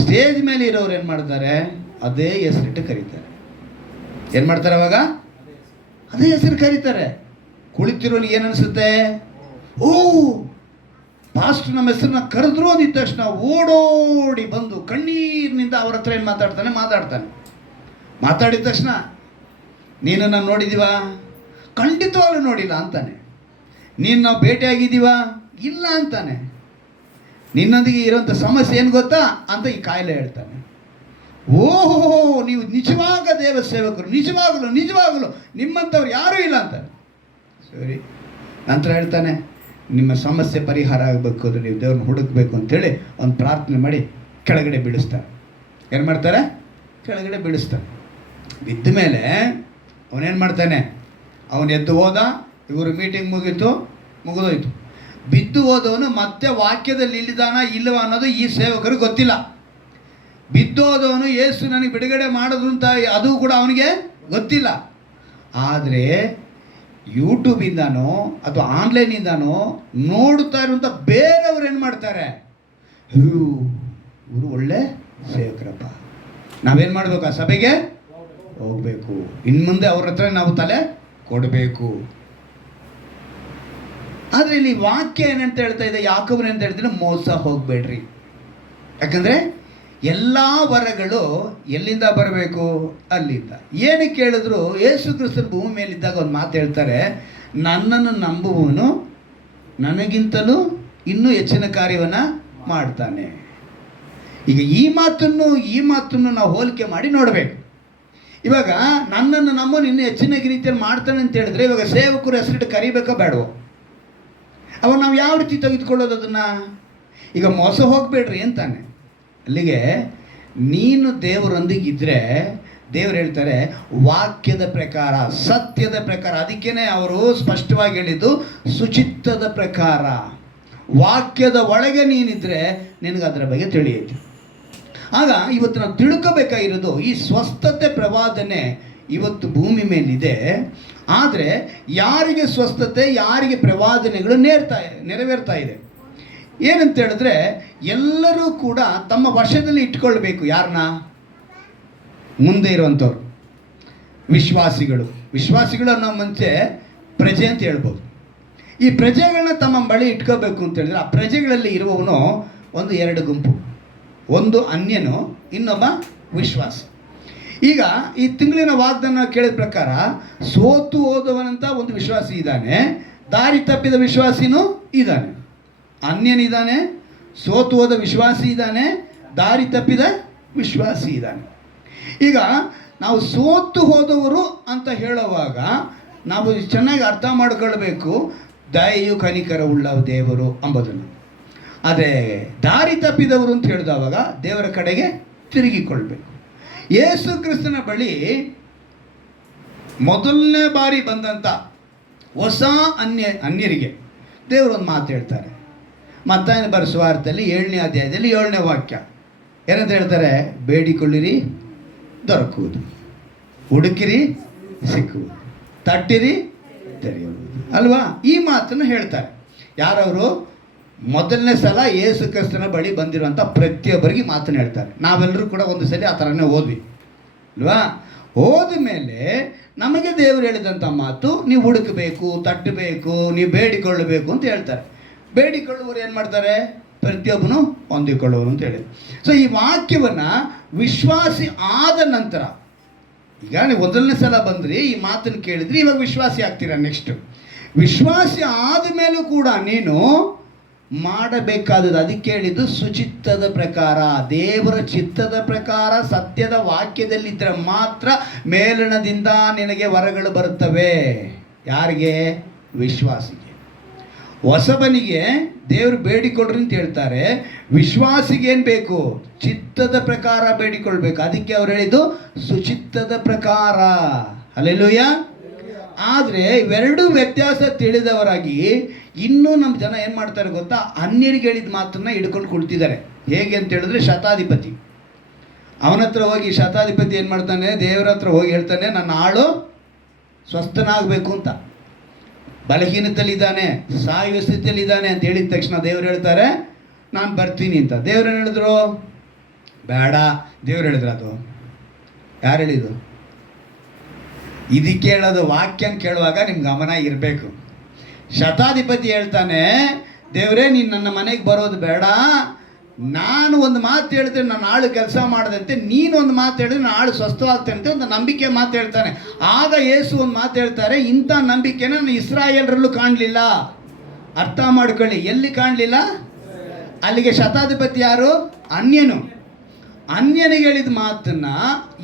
ಸ್ಟೇಜ್ ಮೇಲೆ ಇರೋರು ಏನು ಮಾಡ್ತಾರೆ, ಅದೇ ಹೆಸರಿಟ್ಟು ಕರೀತಾರೆ. ಏನು ಮಾಡ್ತಾರೆ ಅವಾಗ? ಅದೇ ಹೆಸರು ಕರೀತಾರೆ. ಕುಳಿತಿರೋನಿಗೆ ಏನು ಅನಿಸುತ್ತೆ, ಓ ಪಾಸ್ಟರ್ ನಮ್ಮ ಹೆಸರನ್ನ ಕರೆದ್ರು ಅಂದಿದ್ದ ತಕ್ಷಣ ಓಡೋಡಿ ಬಂದು ಕಣ್ಣೀರಿನಿಂದ ಅವ್ರ ಹತ್ರ ಏನು ಮಾತಾಡಿದ ತಕ್ಷಣ ನೀನು ನಾನು ನೋಡಿದ್ದೀವ? ಖಂಡಿತವಾಗ್ಲೂ ನೋಡಿಲ್ಲ ಅಂತಾನೆ. ನೀನು ನಾವು ಭೇಟಿಯಾಗಿದ್ದೀವ? ಇಲ್ಲ ಅಂತಾನೆ. ನಿನ್ನೊಂದಿಗೆ ಇರೋಂಥ ಸಮಸ್ಯೆ ಏನು ಗೊತ್ತಾ ಅಂತ ಈ ಕಾಯಿಲೆ ಹೇಳ್ತಾನೆ. ಓಹೋ, ನೀವು ನಿಜವಾಗ ದೇವ ಸೇವಕರು, ನಿಜವಾಗಲು ನಿಮ್ಮಂಥವ್ರು ಯಾರೂ ಇಲ್ಲ ಅಂತಾನೆ. ಸರಿ, ನಂತರ ಹೇಳ್ತಾನೆ ನಿಮ್ಮ ಸಮಸ್ಯೆ ಪರಿಹಾರ ಆಗಬೇಕು ಅಂದರೆ ನೀವು ದೇವ್ರನ್ನ ಹುಡುಕಬೇಕು ಅಂತೇಳಿ ಒಂದು ಪ್ರಾರ್ಥನೆ ಮಾಡಿ ಕೆಳಗಡೆ ಬೀಳಿಸ್ತಾರೆ. ಏನು ಮಾಡ್ತಾರೆ? ಕೆಳಗಡೆ ಬೀಳಿಸ್ತಾರೆ. ಬಿದ್ದ ಮೇಲೆ ಅವನೇನು ಮಾಡ್ತಾನೆ, ಅವನು ಎದ್ದು ಹೋದ, ಇವರು ಮೀಟಿಂಗ್ ಮುಗಿದೋಯ್ತು. ಬಿದ್ದು ಹೋದವನು ಮತ್ತೆ ವಾಕ್ಯದಲ್ಲಿ ಇಲ್ಲಿದಾನ ಇಲ್ಲವ ಅನ್ನೋದು ಈ ಸೇವಕರಿಗೆ ಗೊತ್ತಿಲ್ಲ. ಬಿದ್ದೋದವನು ಯೇಸು ನನಗೆ ಬಿಡುಗಡೆ ಮಾಡೋದು ಅಂತ ಅದು ಕೂಡ ಅವನಿಗೆ ಗೊತ್ತಿಲ್ಲ. ಆದರೆ ಯೂಟ್ಯೂಬಿಂದನೋ ಅಥವಾ ಆನ್ಲೈನಿಂದನೋ ನೋಡ್ತಾ ಇರುವಂಥ ಬೇರೆಯವ್ರು ಏನು ಮಾಡ್ತಾರೆ, ಇವರು ಒಳ್ಳೆ ಸೇವಕರಪ್ಪ, ನಾವೇನು ಮಾಡಬೇಕು, ಆ ಸಭೆಗೆ ಹೋಗಬೇಕು, ಇನ್ನು ಮುಂದೆ ಅವ್ರ ಹತ್ರ ನಾವು ತಲೆ ಕೊಡಬೇಕು. ಆದರೆ ಇಲ್ಲಿ ವಾಕ್ಯ ಏನಂತ ಹೇಳ್ತಾ ಇದೆ, ಯಾಕೋಬನು ಅಂತ ಹೇಳ್ತಿದ್ರೆ ಮೋಸ ಹೋಗಬೇಡ್ರಿ. ಯಾಕಂದರೆ ಎಲ್ಲ ವರಗಳು ಎಲ್ಲಿಂದ ಬರಬೇಕು? ಅಲ್ಲಿಂದ. ಏನು ಕೇಳಿದ್ರು ಯೇಸು ಕ್ರಿಸ್ತನ ಭೂಮಿ ಮೇಲಿದ್ದಾಗ ಒಂದು ಮಾತು ಹೇಳ್ತಾರೆ, ನನ್ನನ್ನು ನಂಬುವವನು ನನಗಿಂತಲೂ ಇನ್ನೂ ಹೆಚ್ಚಿನ ಕಾರ್ಯವನ್ನು ಮಾಡ್ತಾನೆ. ಈಗ ಈ ಮಾತನ್ನು ನಾವು ಹೋಲಿಕೆ ಮಾಡಿ ನೋಡಬೇಕು. ಇವಾಗ ನನ್ನನ್ನು ನಂಬುವನು ಇನ್ನೂ ಹೆಚ್ಚಿನ ರೀತಿಯಲ್ಲಿ ಮಾಡ್ತಾನೆ ಅಂತ ಹೇಳಿದ್ರೆ ಇವಾಗ ಸೇವಕರು ಹೆಸರಿಟ್ಟು ಕರಿಬೇಕೋ ಬೇಡವೋ? ಅವಾಗ ನಾವು ಯಾವ ರೀತಿ ತೆಗೆದುಕೊಳ್ಳೋದು ಅದನ್ನು? ಈಗ ಮೋಸ ಹೋಗಬೇಡ್ರಿ ಅಂತಾನೆ. ಅಲ್ಲಿಗೆ ನೀನು ದೇವರೊಂದಿಗಿದ್ದರೆ ದೇವರು ಹೇಳ್ತಾರೆ ವಾಕ್ಯದ ಪ್ರಕಾರ, ಸತ್ಯದ ಪ್ರಕಾರ. ಅದಕ್ಕೇನೆ ಅವರು ಸ್ಪಷ್ಟವಾಗಿ ಹೇಳಿದ್ದು ಸುಚಿತ್ತದ ಪ್ರಕಾರ. ವಾಕ್ಯದ ಒಳಗೆ ನೀನಿದ್ರೆ ನಿನಗೆ ಅದರ ಬಗ್ಗೆ ತಿಳಿಯುತ್ತೆ. ಆಗ ಇವತ್ತು ನಾವು ತಿಳ್ಕೋಬೇಕಾಗಿರೋದು, ಈ ಸ್ವಸ್ಥತೆ ಪ್ರವಾದನೆ ಇವತ್ತು ಭೂಮಿ ಮೇಲಿದೆ. ಆದರೆ ಯಾರಿಗೆ ಸ್ವಸ್ಥತೆ, ಯಾರಿಗೆ ಪ್ರವಾದನೆಗಳು ನೆರವೇರ್ತಾ ಇದೆ ಏನಂತ ಹೇಳಿದ್ರೆ, ಎಲ್ಲರೂ ಕೂಡ ತಮ್ಮ ವಶದಲ್ಲಿ ಇಟ್ಕೊಳ್ಬೇಕು. ಯಾರನ್ನ? ಮುಂದೆ ಇರುವಂಥವ್ರು ವಿಶ್ವಾಸಿಗಳು ಅನ್ನೋ ಮುಂಚೆ ಪ್ರಜೆ ಅಂತ ಹೇಳ್ಬೋದು. ಈ ಪ್ರಜೆಗಳನ್ನ ತಮ್ಮ ಬಳಿ ಇಟ್ಕೋಬೇಕು ಅಂತ ಹೇಳಿದ್ರೆ, ಆ ಪ್ರಜೆಗಳಲ್ಲಿ ಇರುವವನು ಒಂದು 2 ಗುಂಪು. ಒಂದು ಅನ್ಯನು, ಇನ್ನೊಬ್ಬ ವಿಶ್ವಾಸಿ. ಈಗ ಈ ತಿಂಗಳಿನ ವಾಗ್ದಾನ ಕೇಳಿದ ಪ್ರಕಾರ ಸೋತು ಹೋದವನಂತ ಒಂದು ವಿಶ್ವಾಸಿ ಇದ್ದಾನೆ, ದಾರಿ ತಪ್ಪಿದ ವಿಶ್ವಾಸಿನೂ ಇದ್ದಾನೆ. ಅನ್ಯನಿದ್ದಾನೆ, ಸೋತು ಹೋದ ವಿಶ್ವಾಸಿ ಇದ್ದಾನೆ, ದಾರಿ ತಪ್ಪಿದ ವಿಶ್ವಾಸಿ ಇದ್ದಾನೆ. ಈಗ ನಾವು ಸೋತು ಹೋದವರು ಅಂತ ಹೇಳುವಾಗ ನಾವು ಚೆನ್ನಾಗಿ ಅರ್ಥ ಮಾಡಿಕೊಳ್ಬೇಕು, ದಯೆಯು ಕನಿಕರ ಉಳ್ಳ ದೇವರು ಎಂಬುದನ್ನು. ಅದೇ ದಾರಿ ತಪ್ಪಿದವರು ಅಂತ ಹೇಳಿದವಾಗ ದೇವರ ಕಡೆಗೆ ತಿರುಗಿಕೊಳ್ಬೇಕು. ಯೇಸು ಕ್ರಿಸ್ತನ ಬಳಿ ಮೊದಲನೇ ಬಾರಿ ಬಂದಂಥ ಹೊಸ ಅನ್ಯರಿಗೆ ದೇವರು ಒಂದು ಮಾತು ಹೇಳ್ತಾರೆ. ಮತ್ತಾಯನ ಬರೆದ ಸುವಾರ್ತೆಯಲ್ಲಿ 7ನೇ ಅಧ್ಯಾಯದಲ್ಲಿ 7ನೇ ವಾಕ್ಯ ಏನಂತ ಹೇಳ್ತಾರೆ? ಬೇಡಿಕೊಳ್ಳಿರಿ ದೊರಕುವುದು, ಹುಡುಕಿರಿ ಸಿಕ್ಕುವುದು, ತಟ್ಟಿರಿ ತೆರೆಯುವುದು ಅಲ್ವಾ? ಈ ಮಾತನ್ನು ಹೇಳ್ತಾರೆ. ಯಾರವರು? ಮೊದಲನೇ ಸಲ ಯೇಸು ಕ್ರಿಸ್ತನ ಬಳಿ ಬಂದಿರುವಂಥ ಪ್ರತಿಯೊಬ್ಬರಿಗೆ ಮಾತನ್ನು ಹೇಳ್ತಾರೆ. ನಾವೆಲ್ಲರೂ ಕೂಡ ಒಂದು ಸಲ ಆ ಥರನೇ ಓದ್ವಿ ಅಲ್ವಾ? ಹೋದ ಮೇಲೆ ನಮಗೆ ದೇವರು ಹೇಳಿದಂಥ ಮಾತು, ನೀವು ಹುಡುಕಬೇಕು, ತಟ್ಟಬೇಕು, ನೀವು ಬೇಡಿಕೊಳ್ಳಬೇಕು ಅಂತ ಹೇಳ್ತಾರೆ. ಬೇಡಿಕೊಳ್ಳುವವರು ಏನು ಮಾಡ್ತಾರೆ? ಪ್ರತಿಯೊಬ್ಬನು ಹೊಂದಿಕೊಳ್ಳುವರು ಅಂತ ಹೇಳಿ. ಸೊ ಈ ವಾಕ್ಯವನ್ನು ವಿಶ್ವಾಸಿ ಆದ ನಂತರ, ಈಗ ನೀವು ಮೊದಲನೇ ಸಲ ಬಂದ್ರಿ, ಈ ಮಾತನ್ನು ಕೇಳಿದ್ರಿ, ಇವಾಗ ವಿಶ್ವಾಸಿ ಆಗ್ತೀರಾ. ನೆಕ್ಸ್ಟ್ ವಿಶ್ವಾಸಿ ಆದ ಮೇಲೂ ಕೂಡ ನೀನು ಮಾಡಬೇಕಾದದ್ದು, ಅದಕ್ಕೆ ಹೇಳಿದ್ದು ಸುಚಿತ್ತದ ಪ್ರಕಾರ, ದೇವರ ಚಿತ್ತದ ಪ್ರಕಾರ, ಸತ್ಯದ ವಾಕ್ಯದಲ್ಲಿದ್ದರೆ ಮಾತ್ರ ಮೇಲಣದಿಂದ ನಿನಗೆ ವರಗಳು ಬರುತ್ತವೆ. ಯಾರಿಗೆ? ವಿಶ್ವಾಸಿಗೆ. ಹೊಸಬನಿಗೆ ದೇವರು ಬೇಡಿಕೊಡ್ರಿ ಅಂತ ಹೇಳ್ತಾರೆ. ವಿಶ್ವಾಸಿಗೆ ಏನು ಬೇಕು? ಚಿತ್ತದ ಪ್ರಕಾರ ಬೇಡಿಕೊಳ್ಬೇಕು. ಅದಕ್ಕೆ ಅವ್ರು ಹೇಳಿದ್ದು ಸುಚಿತ್ತದ ಪ್ರಕಾರ. ಹಲ್ಲೆಲೂಯಾ. ಆದರೆ ಇವೆರಡೂ ವ್ಯತ್ಯಾಸ ತಿಳಿದವರಾಗಿ ಇನ್ನೂ ನಮ್ಮ ಜನ ಏನು ಮಾಡ್ತಾರೆ ಗೊತ್ತಾ? ಅನ್ಯರಿಗೆ ಹೇಳಿದ ಮಾತನ್ನು ಹಿಡ್ಕೊಂಡು ಕುಳ್ತಿದ್ದಾರೆ. ಹೇಗೆ ಅಂತ ಹೇಳಿದ್ರೆ, ಶತಾಧಿಪತಿ ಅವನ ಹತ್ರ ಹೋಗಿ, ಶತಾಧಿಪತಿ ಏನು ಮಾಡ್ತಾನೆ? ದೇವರ ಹತ್ರ ಹೋಗಿ ಹೇಳ್ತಾನೆ, ನನ್ನ ಆಳು ಸ್ವಸ್ಥನಾಗಬೇಕು ಅಂತ. ಬಲಹೀನತೆಯಲ್ಲಿದ್ದಾನೆ, ಸಾಯುವ ಸ್ಥಿತಿಯಲ್ಲಿದ್ದಾನೆ ಅಂತ ಹೇಳಿದ ತಕ್ಷಣ ದೇವರು ಹೇಳ್ತಾರೆ, ನಾನು ಬರ್ತೀನಿ ಅಂತ. ದೇವ್ರು ಹೇಳಿದ್ರು ಬೇಡ. ದೇವ್ರು ಹೇಳಿದ್ರು. ಅದು ಯಾರು ಹೇಳಿದ್ದು? ಇದಕ್ಕೆ ಹೇಳೋದು, ವಾಕ್ಯನ ಕೇಳುವಾಗ ನಿಮ್ಮ ಗಮನ ಇರಬೇಕು. ಶತಾಧಿಪತಿ ಹೇಳ್ತಾನೆ, ದೇವರೇ ನೀನು ನನ್ನ ಮನೆಗೆ ಬರೋದು ಬೇಡ, ನಾನು ಒಂದು ಮಾತು ಹೇಳಿದ್ರೆ ನನ್ನ ಆಳು ಕೆಲಸ ಮಾಡದಂತೆ, ನೀನು ಒಂದು ಮಾತು ಹೇಳಿದ್ರೆ ನಾನು ಆಳು ಸ್ವಸ್ಥವಾಗ್ತಂತೆ, ಒಂದು ನಂಬಿಕೆ ಮಾತು ಹೇಳ್ತಾನೆ. ಆಗ ಯೇಸು ಒಂದು ಮಾತು ಹೇಳ್ತಾರೆ, ಇಂಥ ನಂಬಿಕೆನ ನಾನು ಇಸ್ರಾಯೇಲರಲ್ಲೂ ಕಾಣಲಿಲ್ಲ. ಅರ್ಥ ಮಾಡ್ಕೊಳ್ಳಿ, ಎಲ್ಲಿ ಕಾಣಲಿಲ್ಲ? ಅಲ್ಲಿಗೆ ಶತಾಧಿಪತಿ ಯಾರು? ಅನ್ಯನು. ಅನ್ಯನಿಗೆ ಹೇಳಿದ ಮಾತನ್ನ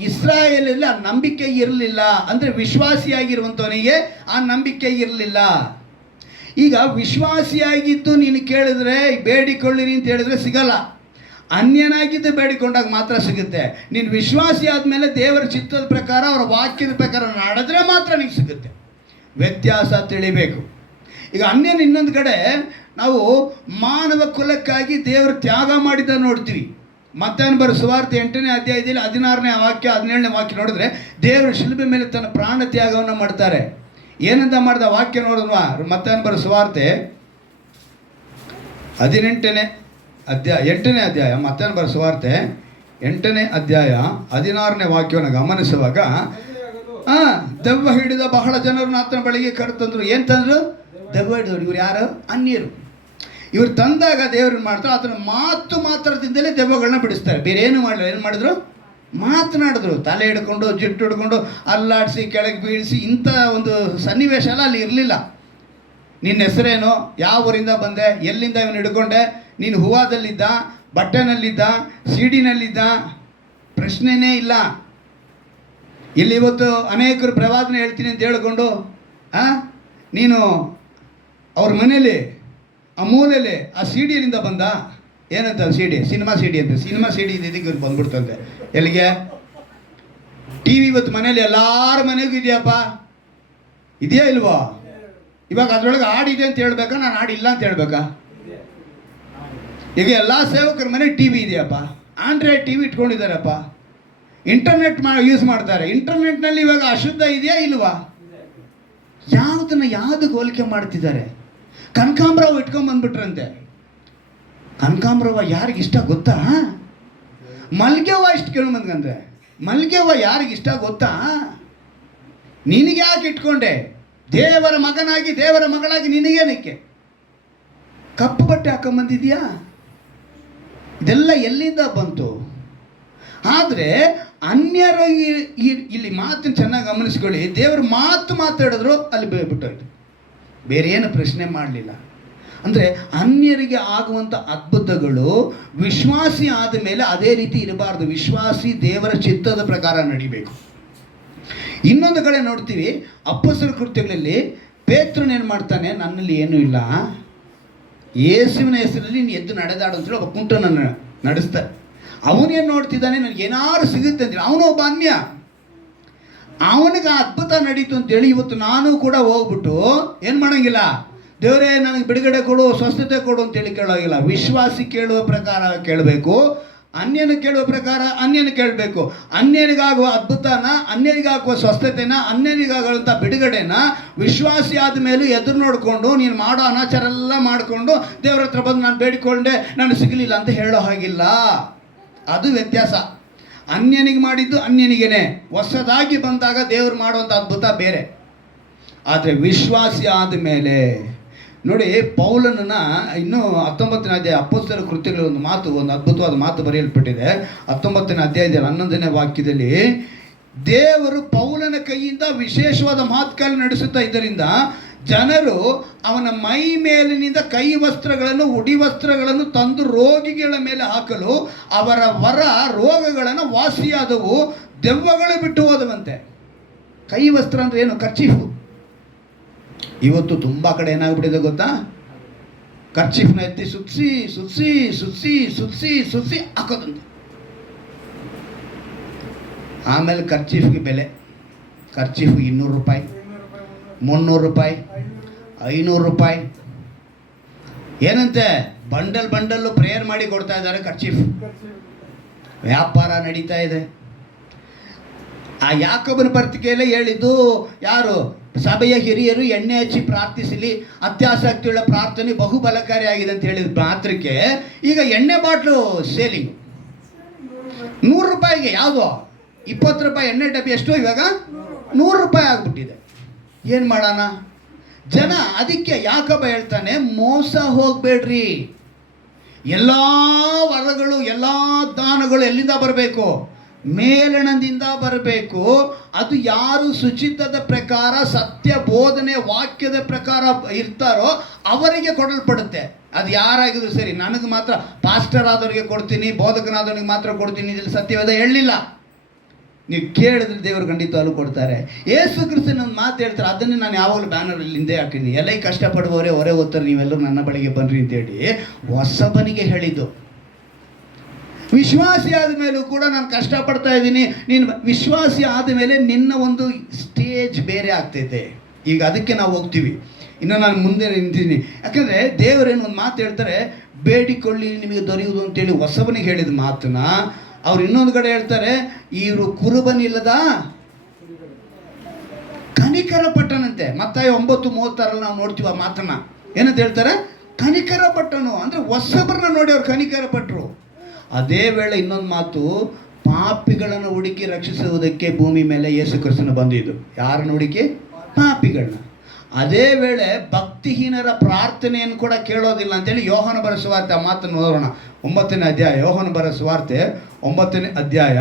ಇಸ್ರಾಯೇಲಲ್ಲಿ ಆ ನಂಬಿಕೆ ಇರಲಿಲ್ಲ. ಅಂದರೆ ವಿಶ್ವಾಸಿಯಾಗಿರುವಂಥವನಿಗೆ ಆ ನಂಬಿಕೆ ಇರಲಿಲ್ಲ. ಈಗ ವಿಶ್ವಾಸಿಯಾಗಿದ್ದು ನೀನು ಕೇಳಿದ್ರೆ, ಬೇಡಿಕೊಳ್ಳಿರಿ ಅಂತ ಹೇಳಿದ್ರೆ ಸಿಗಲ್ಲ. ಅನ್ಯನಾಗಿದ್ದು ಬೇಡಿಕೊಂಡಾಗ ಮಾತ್ರ ಸಿಗುತ್ತೆ. ನೀನು ವಿಶ್ವಾಸಿ ಆದಮೇಲೆ ದೇವರ ಚಿತ್ತದ ಪ್ರಕಾರ, ಅವರ ವಾಕ್ಯದ ಪ್ರಕಾರ ನಡೆದ್ರೆ ಮಾತ್ರ ನಿಂಗೆ ಸಿಗುತ್ತೆ. ವ್ಯತ್ಯಾಸ ತಿಳಿಬೇಕು. ಈಗ ಅನ್ಯನ ಇನ್ನೊಂದು ಕಡೆ ನಾವು ಮಾನವ ಕುಲಕ್ಕಾಗಿ ದೇವರು ತ್ಯಾಗ ಮಾಡಿದ ನೋಡ್ತೀವಿ. ಮತ್ತಾಯನ ಬರೆದ ಸುವಾರ್ತೆ 8ನೇ ಅಧ್ಯಾಯದಲ್ಲಿ 16ನೇ ವಾಕ್ಯ 17ನೇ ವಾಕ್ಯ ನೋಡಿದ್ರೆ, ದೇವರು ಶಿಲುಬೆ ಮೇಲೆ ತನ್ನ ಪ್ರಾಣ ತ್ಯಾಗವನ್ನು ಮಾಡ್ತಾರೆ. ಏನಂತ ಮಾಡಿದ ವಾಕ್ಯ ನೋಡಿದ್ವಾ? ಮತ್ತಾಯನ ಬರೆದ ಸುವಾರ್ತೆ 8ನೇ ಅಧ್ಯಾಯ ಮತ್ತಾಯನ ಬರೆದ ಸುವಾರ್ತೆ 8ನೇ ಅಧ್ಯಾಯ 16ನೇ ವಾಕ್ಯವನ್ನು ಗಮನಿಸುವಾಗ, ದೆವ್ವ ಹಿಡಿದ ಬಹಳ ಜನರನ್ನು ಆತನ ಬಳಿಗೆ ಕರೆತಂದ್ರು. ಏನು ತಂದರು? ದೆವ್ವ ಹಿಡಿದವರು. ಇವ್ರು ಯಾರು? ಅನ್ಯರು. ಇವ್ರು ತಂದಾಗ ದೇವ್ರನ್ನ ಮಾಡ್ತಾರೆ, ಆತನ ಮಾತ್ರದಿಂದಲೇ ದೆವ್ವಗಳನ್ನ ಬಿಡಿಸ್ತಾರೆ. ಬೇರೆ ಏನು ಮಾಡಲಿಲ್ಲ. ಏನು ಮಾಡಿದ್ರು? ಮಾತನಾಡಿದ್ರು. ತಲೆ ಹಿಡ್ಕೊಂಡು, ಜುಟ್ಟು ಹಿಡ್ಕೊಂಡು, ಅಲ್ಲಾಡಿಸಿ, ಕೆಳಗೆ ಬೀಳಿಸಿ, ಇಂಥ ಒಂದು ಸನ್ನಿವೇಶ ಎಲ್ಲ ಅಲ್ಲಿ ಇರಲಿಲ್ಲ. ನಿನ್ನ ಹೆಸರೇನು? ಯಾವ ಊರಿಂದ ಬಂದೆ? ಎಲ್ಲಿಂದ ಇವನು ಹಿಡ್ಕೊಂಡೆ? ನೀನು ಹೂವಾದಲ್ಲಿದ್ದ, ಬಟ್ಟೆನಲ್ಲಿದ್ದ, ಸಿಡಿನಲ್ಲಿದ್ದ? ಪ್ರಶ್ನೆನೇ ಇಲ್ಲ. ಇಲ್ಲಿ ಇವತ್ತು ಅನೇಕರು ಪ್ರವಾದನೆ ಹೇಳ್ತೀನಿ ಅಂತ ಹೇಳ್ಕೊಂಡು ನೀನು ಅವ್ರ ಮನೇಲಿ ಆ ಮೂಲೆಯಲ್ಲಿ ಆ ಸಿಡಿಯಲ್ಲಿಂದ ಬಂದ. ಏನಂತ ಸಿಡಿ? ಸಿನಿಮಾ ಸಿಡಿ ಅಂತ. ಸಿನಿಮಾ ಸಿಡಿ ಇದಕ್ಕೆ ಇವ್ರು ಬಂದ್ಬಿಡ್ತಂತೆ. ಎಲ್ಲಿಗೆ? ಟಿ ವಿ ಇವತ್ತು ಮನೇಲಿ ಎಲ್ಲರ ಮನೆಗೂ ಇದೆಯಪ್ಪ. ಇದೆಯಾ ಇಲ್ವಾ? ಇವಾಗ ಅದರೊಳಗೆ ಹಾಡಿದೆ ಅಂತ ಹೇಳ್ಬೇಕಾ? ನಾನು ಹಾಡಿಲ್ಲ ಅಂತ ಹೇಳ್ಬೇಕಾ? ಈಗ ಎಲ್ಲ ಸೇವಕರ ಮನೆ ಟಿ ವಿ ಇದೆಯಪ್ಪ. ಆಂಡ್ರಾಯ್ಡ್ ಟಿ ವಿ ಇಟ್ಕೊಂಡಿದ್ದಾರಪ್ಪ. ಇಂಟರ್ನೆಟ್ ಯೂಸ್ ಮಾಡ್ತಾರೆ. ಇಂಟರ್ನೆಟ್ನಲ್ಲಿ ಇವಾಗ ಅಶುದ್ಧ ಇದೆಯಾ ಇಲ್ವಾ? ಯಾವುದಕ್ಕೆ ಹೋಲಿಕೆ ಮಾಡ್ತಿದ್ದಾರೆ? ಕನಕಾಂಬರವ ಇಟ್ಕೊಂಡ್ಬಂದ್ಬಿಟ್ರಂತೆ. ಕನಕಾಂಬರವ ಯಾರಿಗಿಷ್ಟ ಗೊತ್ತಾ? ಮಲ್ಗೆ ಹೂವು ಇಷ್ಟು ಕೇಳ್ಬಂದ್ಕಂದ್ರೆ ಮಲ್ಗೆ ಹೂವು ಯಾರಿಗಿಷ್ಟ ಗೊತ್ತಾ? ನಿನಗೆ ಯಾಕೆ ಇಟ್ಕೊಂಡೆ? ದೇವರ ಮಗನಾಗಿ, ದೇವರ ಮಗಳಾಗಿ ನಿನಗೇನಕ್ಕೆ? ಕಪ್ಪು ಬಟ್ಟೆ ಹಾಕೊಂಬಂದಿದ್ಯಾ? ಇದೆಲ್ಲ ಎಲ್ಲಿಂದ ಬಂತು? ಆದರೆ ಅನ್ಯರ ಇಲ್ಲಿ ಮಾತನ್ನು ಚೆನ್ನಾಗಿ ಗಮನಿಸ್ಕೊಳ್ಳಿ. ದೇವರು ಮಾತಾಡಿದ್ರು, ಅಲ್ಲಿ ಬಿಟ್ಟೋಯ್ತು. ಬೇರೆ ಏನು ಪ್ರಶ್ನೆ ಮಾಡಲಿಲ್ಲ. ಅಂದರೆ ಅನ್ಯರಿಗೆ ಆಗುವಂಥ ಅದ್ಭುತಗಳು ವಿಶ್ವಾಸಿ ಆದ ಮೇಲೆ ಅದೇ ರೀತಿ ಇರಬಾರ್ದು. ವಿಶ್ವಾಸಿ ದೇವರ ಚಿತ್ತದ ಪ್ರಕಾರ ನಡಿಬೇಕು. ಇನ್ನೊಂದು ಕಡೆ ನೋಡ್ತೀವಿ, ಅಪೊಸ್ತಲರ ಕೃತ್ಯಗಳಲ್ಲಿ ಪೇತ್ರನು ಏನು ಮಾಡ್ತಾನೆ? ನನ್ನಲ್ಲಿ ಏನೂ ಇಲ್ಲ, ಯೇಸುವಿನ ಹೆಸರಲ್ಲಿ ನೀನು ಎದ್ದು ನಡೆದಾಡು ಅಂತೇಳಿ ಒಬ್ಬ ಕುಂಟನನ್ನು ನಡೆಸ್ತಾರೆ. ಅವನೇನು ನೋಡ್ತಿದ್ದಾನೆ, ನನಗೆ ಏನಾದ್ರು ಸಿಗುತ್ತೆ ಅಂತೇಳಿ. ಅವನು ಒಬ್ಬ ಅನ್ಯ, ಅವನಿಗೆ ಅದ್ಭುತ ನಡೀತು ಅಂತೇಳಿ ಇವತ್ತು ನಾನು ಕೂಡ ಹೋಗ್ಬಿಟ್ಟು ಏನು ಮಾಡೋಂಗಿಲ್ಲ, ದೇವರೇ ನನಗೆ ಬಿಡುಗಡೆ ಕೊಡು, ಸ್ವಸ್ಥತೆ ಕೊಡು ಅಂತೇಳಿ ಕೇಳೋಗಿಲ್ಲ. ವಿಶ್ವಾಸಿ ಕೇಳುವ ಪ್ರಕಾರ ಕೇಳಬೇಕು, ಅನ್ಯನ ಕೇಳುವ ಪ್ರಕಾರ ಅನ್ಯನ ಕೇಳಬೇಕು. ಅನ್ಯನಿಗಾಗುವ ಅದ್ಭುತನ, ಅನ್ಯನಿಗಾಗುವ ಸ್ವಸ್ಥತೆನ, ಅನ್ಯನಿಗಾಗುವಂಥ ಬಿಡುಗಡೆನ ವಿಶ್ವಾಸಿ ಆದ ಮೇಲೂ ಎದುರು ನೋಡಿಕೊಂಡು ನೀನು ಮಾಡೋ ಅನಾಚಾರ ಎಲ್ಲ ಮಾಡಿಕೊಂಡು ದೇವರ ಹತ್ರ ಬಂದು ನಾನು ಬೇಡಿಕೊಂಡೆ ನನಗೆ ಸಿಗಲಿಲ್ಲ ಅಂತ ಹೇಳೋ ಹಾಗಿಲ್ಲ. ಅದು ವ್ಯತ್ಯಾಸ. ಅನ್ಯನಿಗೆ ಮಾಡಿದ್ದು ಅನ್ಯನಿಗೇನೆ, ಹೊಸದಾಗಿ ಬಂದಾಗ ದೇವರು ಮಾಡುವಂಥ ಅದ್ಭುತ ಬೇರೆ. ಆದರೆ ವಿಶ್ವಾಸಿ ಆದಮೇಲೆ ನೋಡಿ, ಪೌಲನನ್ನ ಇನ್ನೂ 19ನೇ ಅಧ್ಯಾಯ ಅಪೊಸ್ತಲರ ಕೃತ್ಯಗಳ ಒಂದು ಅದ್ಭುತವಾದ ಮಾತು ಬರೆಯಲ್ಪಟ್ಟಿದೆ. 19ನೇ ಅಧ್ಯಾಯದಲ್ಲಿ 11ನೇ ವಾಕ್ಯದಲ್ಲಿ ದೇವರು ಪೌಲನ ಕೈಯಿಂದ ವಿಶೇಷವಾದ ಮಾತುಕತೆ ನಡೆಸುತ್ತಾ ಇದ್ದರಿಂದ ಜನರು ಅವನ ಮೈ ಮೇಲಿನಿಂದ ಕೈ ವಸ್ತ್ರಗಳನ್ನು, ಉಡಿ ವಸ್ತ್ರಗಳನ್ನು ತಂದು ರೋಗಿಗಳ ಮೇಲೆ ಹಾಕಲು ಅವರ ರೋಗಗಳನ್ನು ವಾಸಿಯಾದವು, ದೆವ್ವಗಳು ಬಿಟ್ಟು ಹೋದವಂತೆ. ಕೈ ವಸ್ತ್ರ ಅಂದರೆ ಏನು? ಕರ್ಚೀಫು. ಇವತ್ತು ತುಂಬ ಕಡೆ ಏನಾಗ್ಬಿಟ್ಟಿದೆ ಗೊತ್ತಾ? ಕರ್ಚೀಫ್ನ ಎತ್ತಿ ಸುತ್ಸಿ ಸುತ್ಸಿ ಸುತ್ಸಿ ಸುತ್ಸಿ ಸುತ್ಸಿ ಹಾಕೋದಂತೆ. ಆಮೇಲೆ ಕರ್ಚೀಫ್ಗೆ ಬೆಲೆ. ಕರ್ಚೀಫ್ 200 ರೂಪಾಯಿ, 300 ರೂಪಾಯಿ, 500 ರೂಪಾಯಿ. ಏನಂತೆ ಬಂಡಲ್ಲು ಪ್ರೇಯರ್ ಮಾಡಿ ಕೊಡ್ತಾ ಇದ್ದಾರೆ. ಕರ್ಚೀಫ್ ವ್ಯಾಪಾರ ನಡೀತಾ ಇದೆ. ಆ ಯಾಕೋಬನ ಪತ್ರಿಕೆಯಲ್ಲೇ ಹೇಳಿದ್ದು ಯಾರು? ಸಭೆಯ ಹಿರಿಯರು ಎಣ್ಣೆ ಹಚ್ಚಿ ಪ್ರಾರ್ಥಿಸಲಿ, ಅತ್ಯಾಸಕ್ತಿಯುಳ್ಳ ಪ್ರಾರ್ಥನೆ ಬಹುಬಲಕಾರಿಯಾಗಿದೆ ಅಂತ ಹೇಳಿದ ಮಾತ್ರಕ್ಕೆ ಈಗ ಎಣ್ಣೆ ಬಾಟ್ಲು ಸೇಲಿಂಗ್ 100 ರೂಪಾಯಿಗೆ. ಯಾವುದೋ 20 ರೂಪಾಯಿ ಎಣ್ಣೆ ಡಬ್ಬಿ ಎಷ್ಟು ಇವಾಗ 100 ರೂಪಾಯಿ ಆಗ್ಬಿಟ್ಟಿದೆ. ಏನು ಮಾಡೋಣ ಜನ? ಅದಕ್ಕೆ ಯಾಕೋಬ ಹೇಳ್ತಾನೆ, ಮೋಸ ಹೋಗಬೇಡ್ರಿ. ಎಲ್ಲ ವರಗಳು, ಎಲ್ಲ ದಾನಗಳು ಎಲ್ಲಿಂದ ಬರಬೇಕು? ಮೇಲಣದಿಂದ ಬರಬೇಕು. ಅದು ಯಾರು ಶುಚಿತ್ವದ ಪ್ರಕಾರ, ಸತ್ಯ ಬೋಧನೆ, ವಾಕ್ಯದ ಪ್ರಕಾರ ಇರ್ತಾರೋ ಅವರಿಗೆ ಕೊಡಲ್ಪಡುತ್ತೆ. ಅದು ಯಾರಾಗಿದ್ರು ಸರಿ. ನನಗೆ ಮಾತ್ರ ಪಾಸ್ಟರ್ ಆದವರಿಗೆ ಕೊಡ್ತೀನಿ, ಬೋಧಕನಾದವನಿಗೆ ಮಾತ್ರ ಕೊಡ್ತೀನಿ, ಇದರಲ್ಲಿ ಸತ್ಯವೇದ ಹೇಳಲಿಲ್ಲ. ನೀವು ಕೇಳಿದ್ರೆ ದೇವರು ಖಂಡಿತವಾಗ್ಲೂ ಕೊಡ್ತಾರೆ. ಯೇಸು ಕ್ರಿಸ್ತನ ಒಂದು ಮಾತು ಹೇಳ್ತಾರೆ, ಅದನ್ನೇ ನಾನು ಯಾವಾಗಲೂ ಬ್ಯಾನರಲ್ಲಿ ಹಿಂದೆ ಹಾಕಿದ್ದೀನಿ. ಎಲ್ಲ ಕಷ್ಟಪಡುವವರೇ ಹೊರೆ ಓದ್ತಾರೆ, ನೀವೆಲ್ಲರೂ ನನ್ನ ಬಳಿಗೆ ಬನ್ನಿರಿ ಅಂತೇಳಿ ಹೊಸಬನಿಗೆ ಹೇಳಿದ್ದು. ವಿಶ್ವಾಸಿ ಆದ ಮೇಲೂ ಕೂಡ ನಾನು ಕಷ್ಟಪಡ್ತಾ ಇದ್ದೀನಿ. ನೀನು ವಿಶ್ವಾಸಿ ಆದ ಮೇಲೆ ನಿನ್ನ ಒಂದು ಸ್ಟೇಜ್ ಬೇರೆ ಆಗ್ತೈತೆ. ಈಗ ಅದಕ್ಕೆ ನಾವು ಹೋಗ್ತೀವಿ. ಇನ್ನು ನಾನು ಮುಂದೆ ನಿಂತೀನಿ. ಯಾಕಂದರೆ ದೇವರೇನು ಒಂದು ಮಾತು ಹೇಳ್ತಾರೆ, ಬೇಡಿಕೊಳ್ಳಿ ನಿಮಗೆ ದೊರೆಯುವುದು ಅಂತೇಳಿ ಹೊಸಬನಿಗೆ ಹೇಳಿದ ಮಾತನ್ನ ಅವ್ರು ಇನ್ನೊಂದು ಕಡೆ ಹೇಳ್ತಾರೆ, ಇವರು ಕುರುಬನಿಲ್ಲದ ಕನಿಕರ ಪಟ್ಟನಂತೆ. ಮತ್ತಾಯ 9:36 ನಾವು ನೋಡ್ತೀವಿ ಆ ಮಾತನ್ನ. ಏನಂತ ಹೇಳ್ತಾರೆ? ಕನಿಕರ ಪಟ್ಟನು ಅಂದರೆ ಹೊಸಬರನ್ನ ನೋಡಿ ಅವ್ರು ಕನಿಕರ ಪಟ್ಟರು. ಅದೇ ವೇಳೆ ಇನ್ನೊಂದು ಮಾತು, ಪಾಪಿಗಳನ್ನು ಹುಡುಕಿ ರಕ್ಷಿಸುವುದಕ್ಕೆ ಭೂಮಿ ಮೇಲೆ ಯೇಸು ಕ್ರಿಸ್ತನು ಬಂದಿದ್ದು. ಯಾರನ್ನು ಹುಡುಕಿ? ಪಾಪಿಗಳನ್ನ. ಅದೇ ವೇಳೆ ಭಕ್ತಿಹೀನರ ಪ್ರಾರ್ಥನೆಯನ್ನು ಕೂಡ ಕೇಳೋದಿಲ್ಲ ಅಂತೇಳಿ ಯೋಹಾನ ಬರೆದ ಸುವಾರ್ತೆ ಆ ಮಾತನ್ನು ಓದೋಣ. 9ನೇ ಅಧ್ಯಾಯ, ಯೋಹಾನ ಬರೆದ ಸುವಾರ್ತೆ 9ನೇ ಅಧ್ಯಾಯ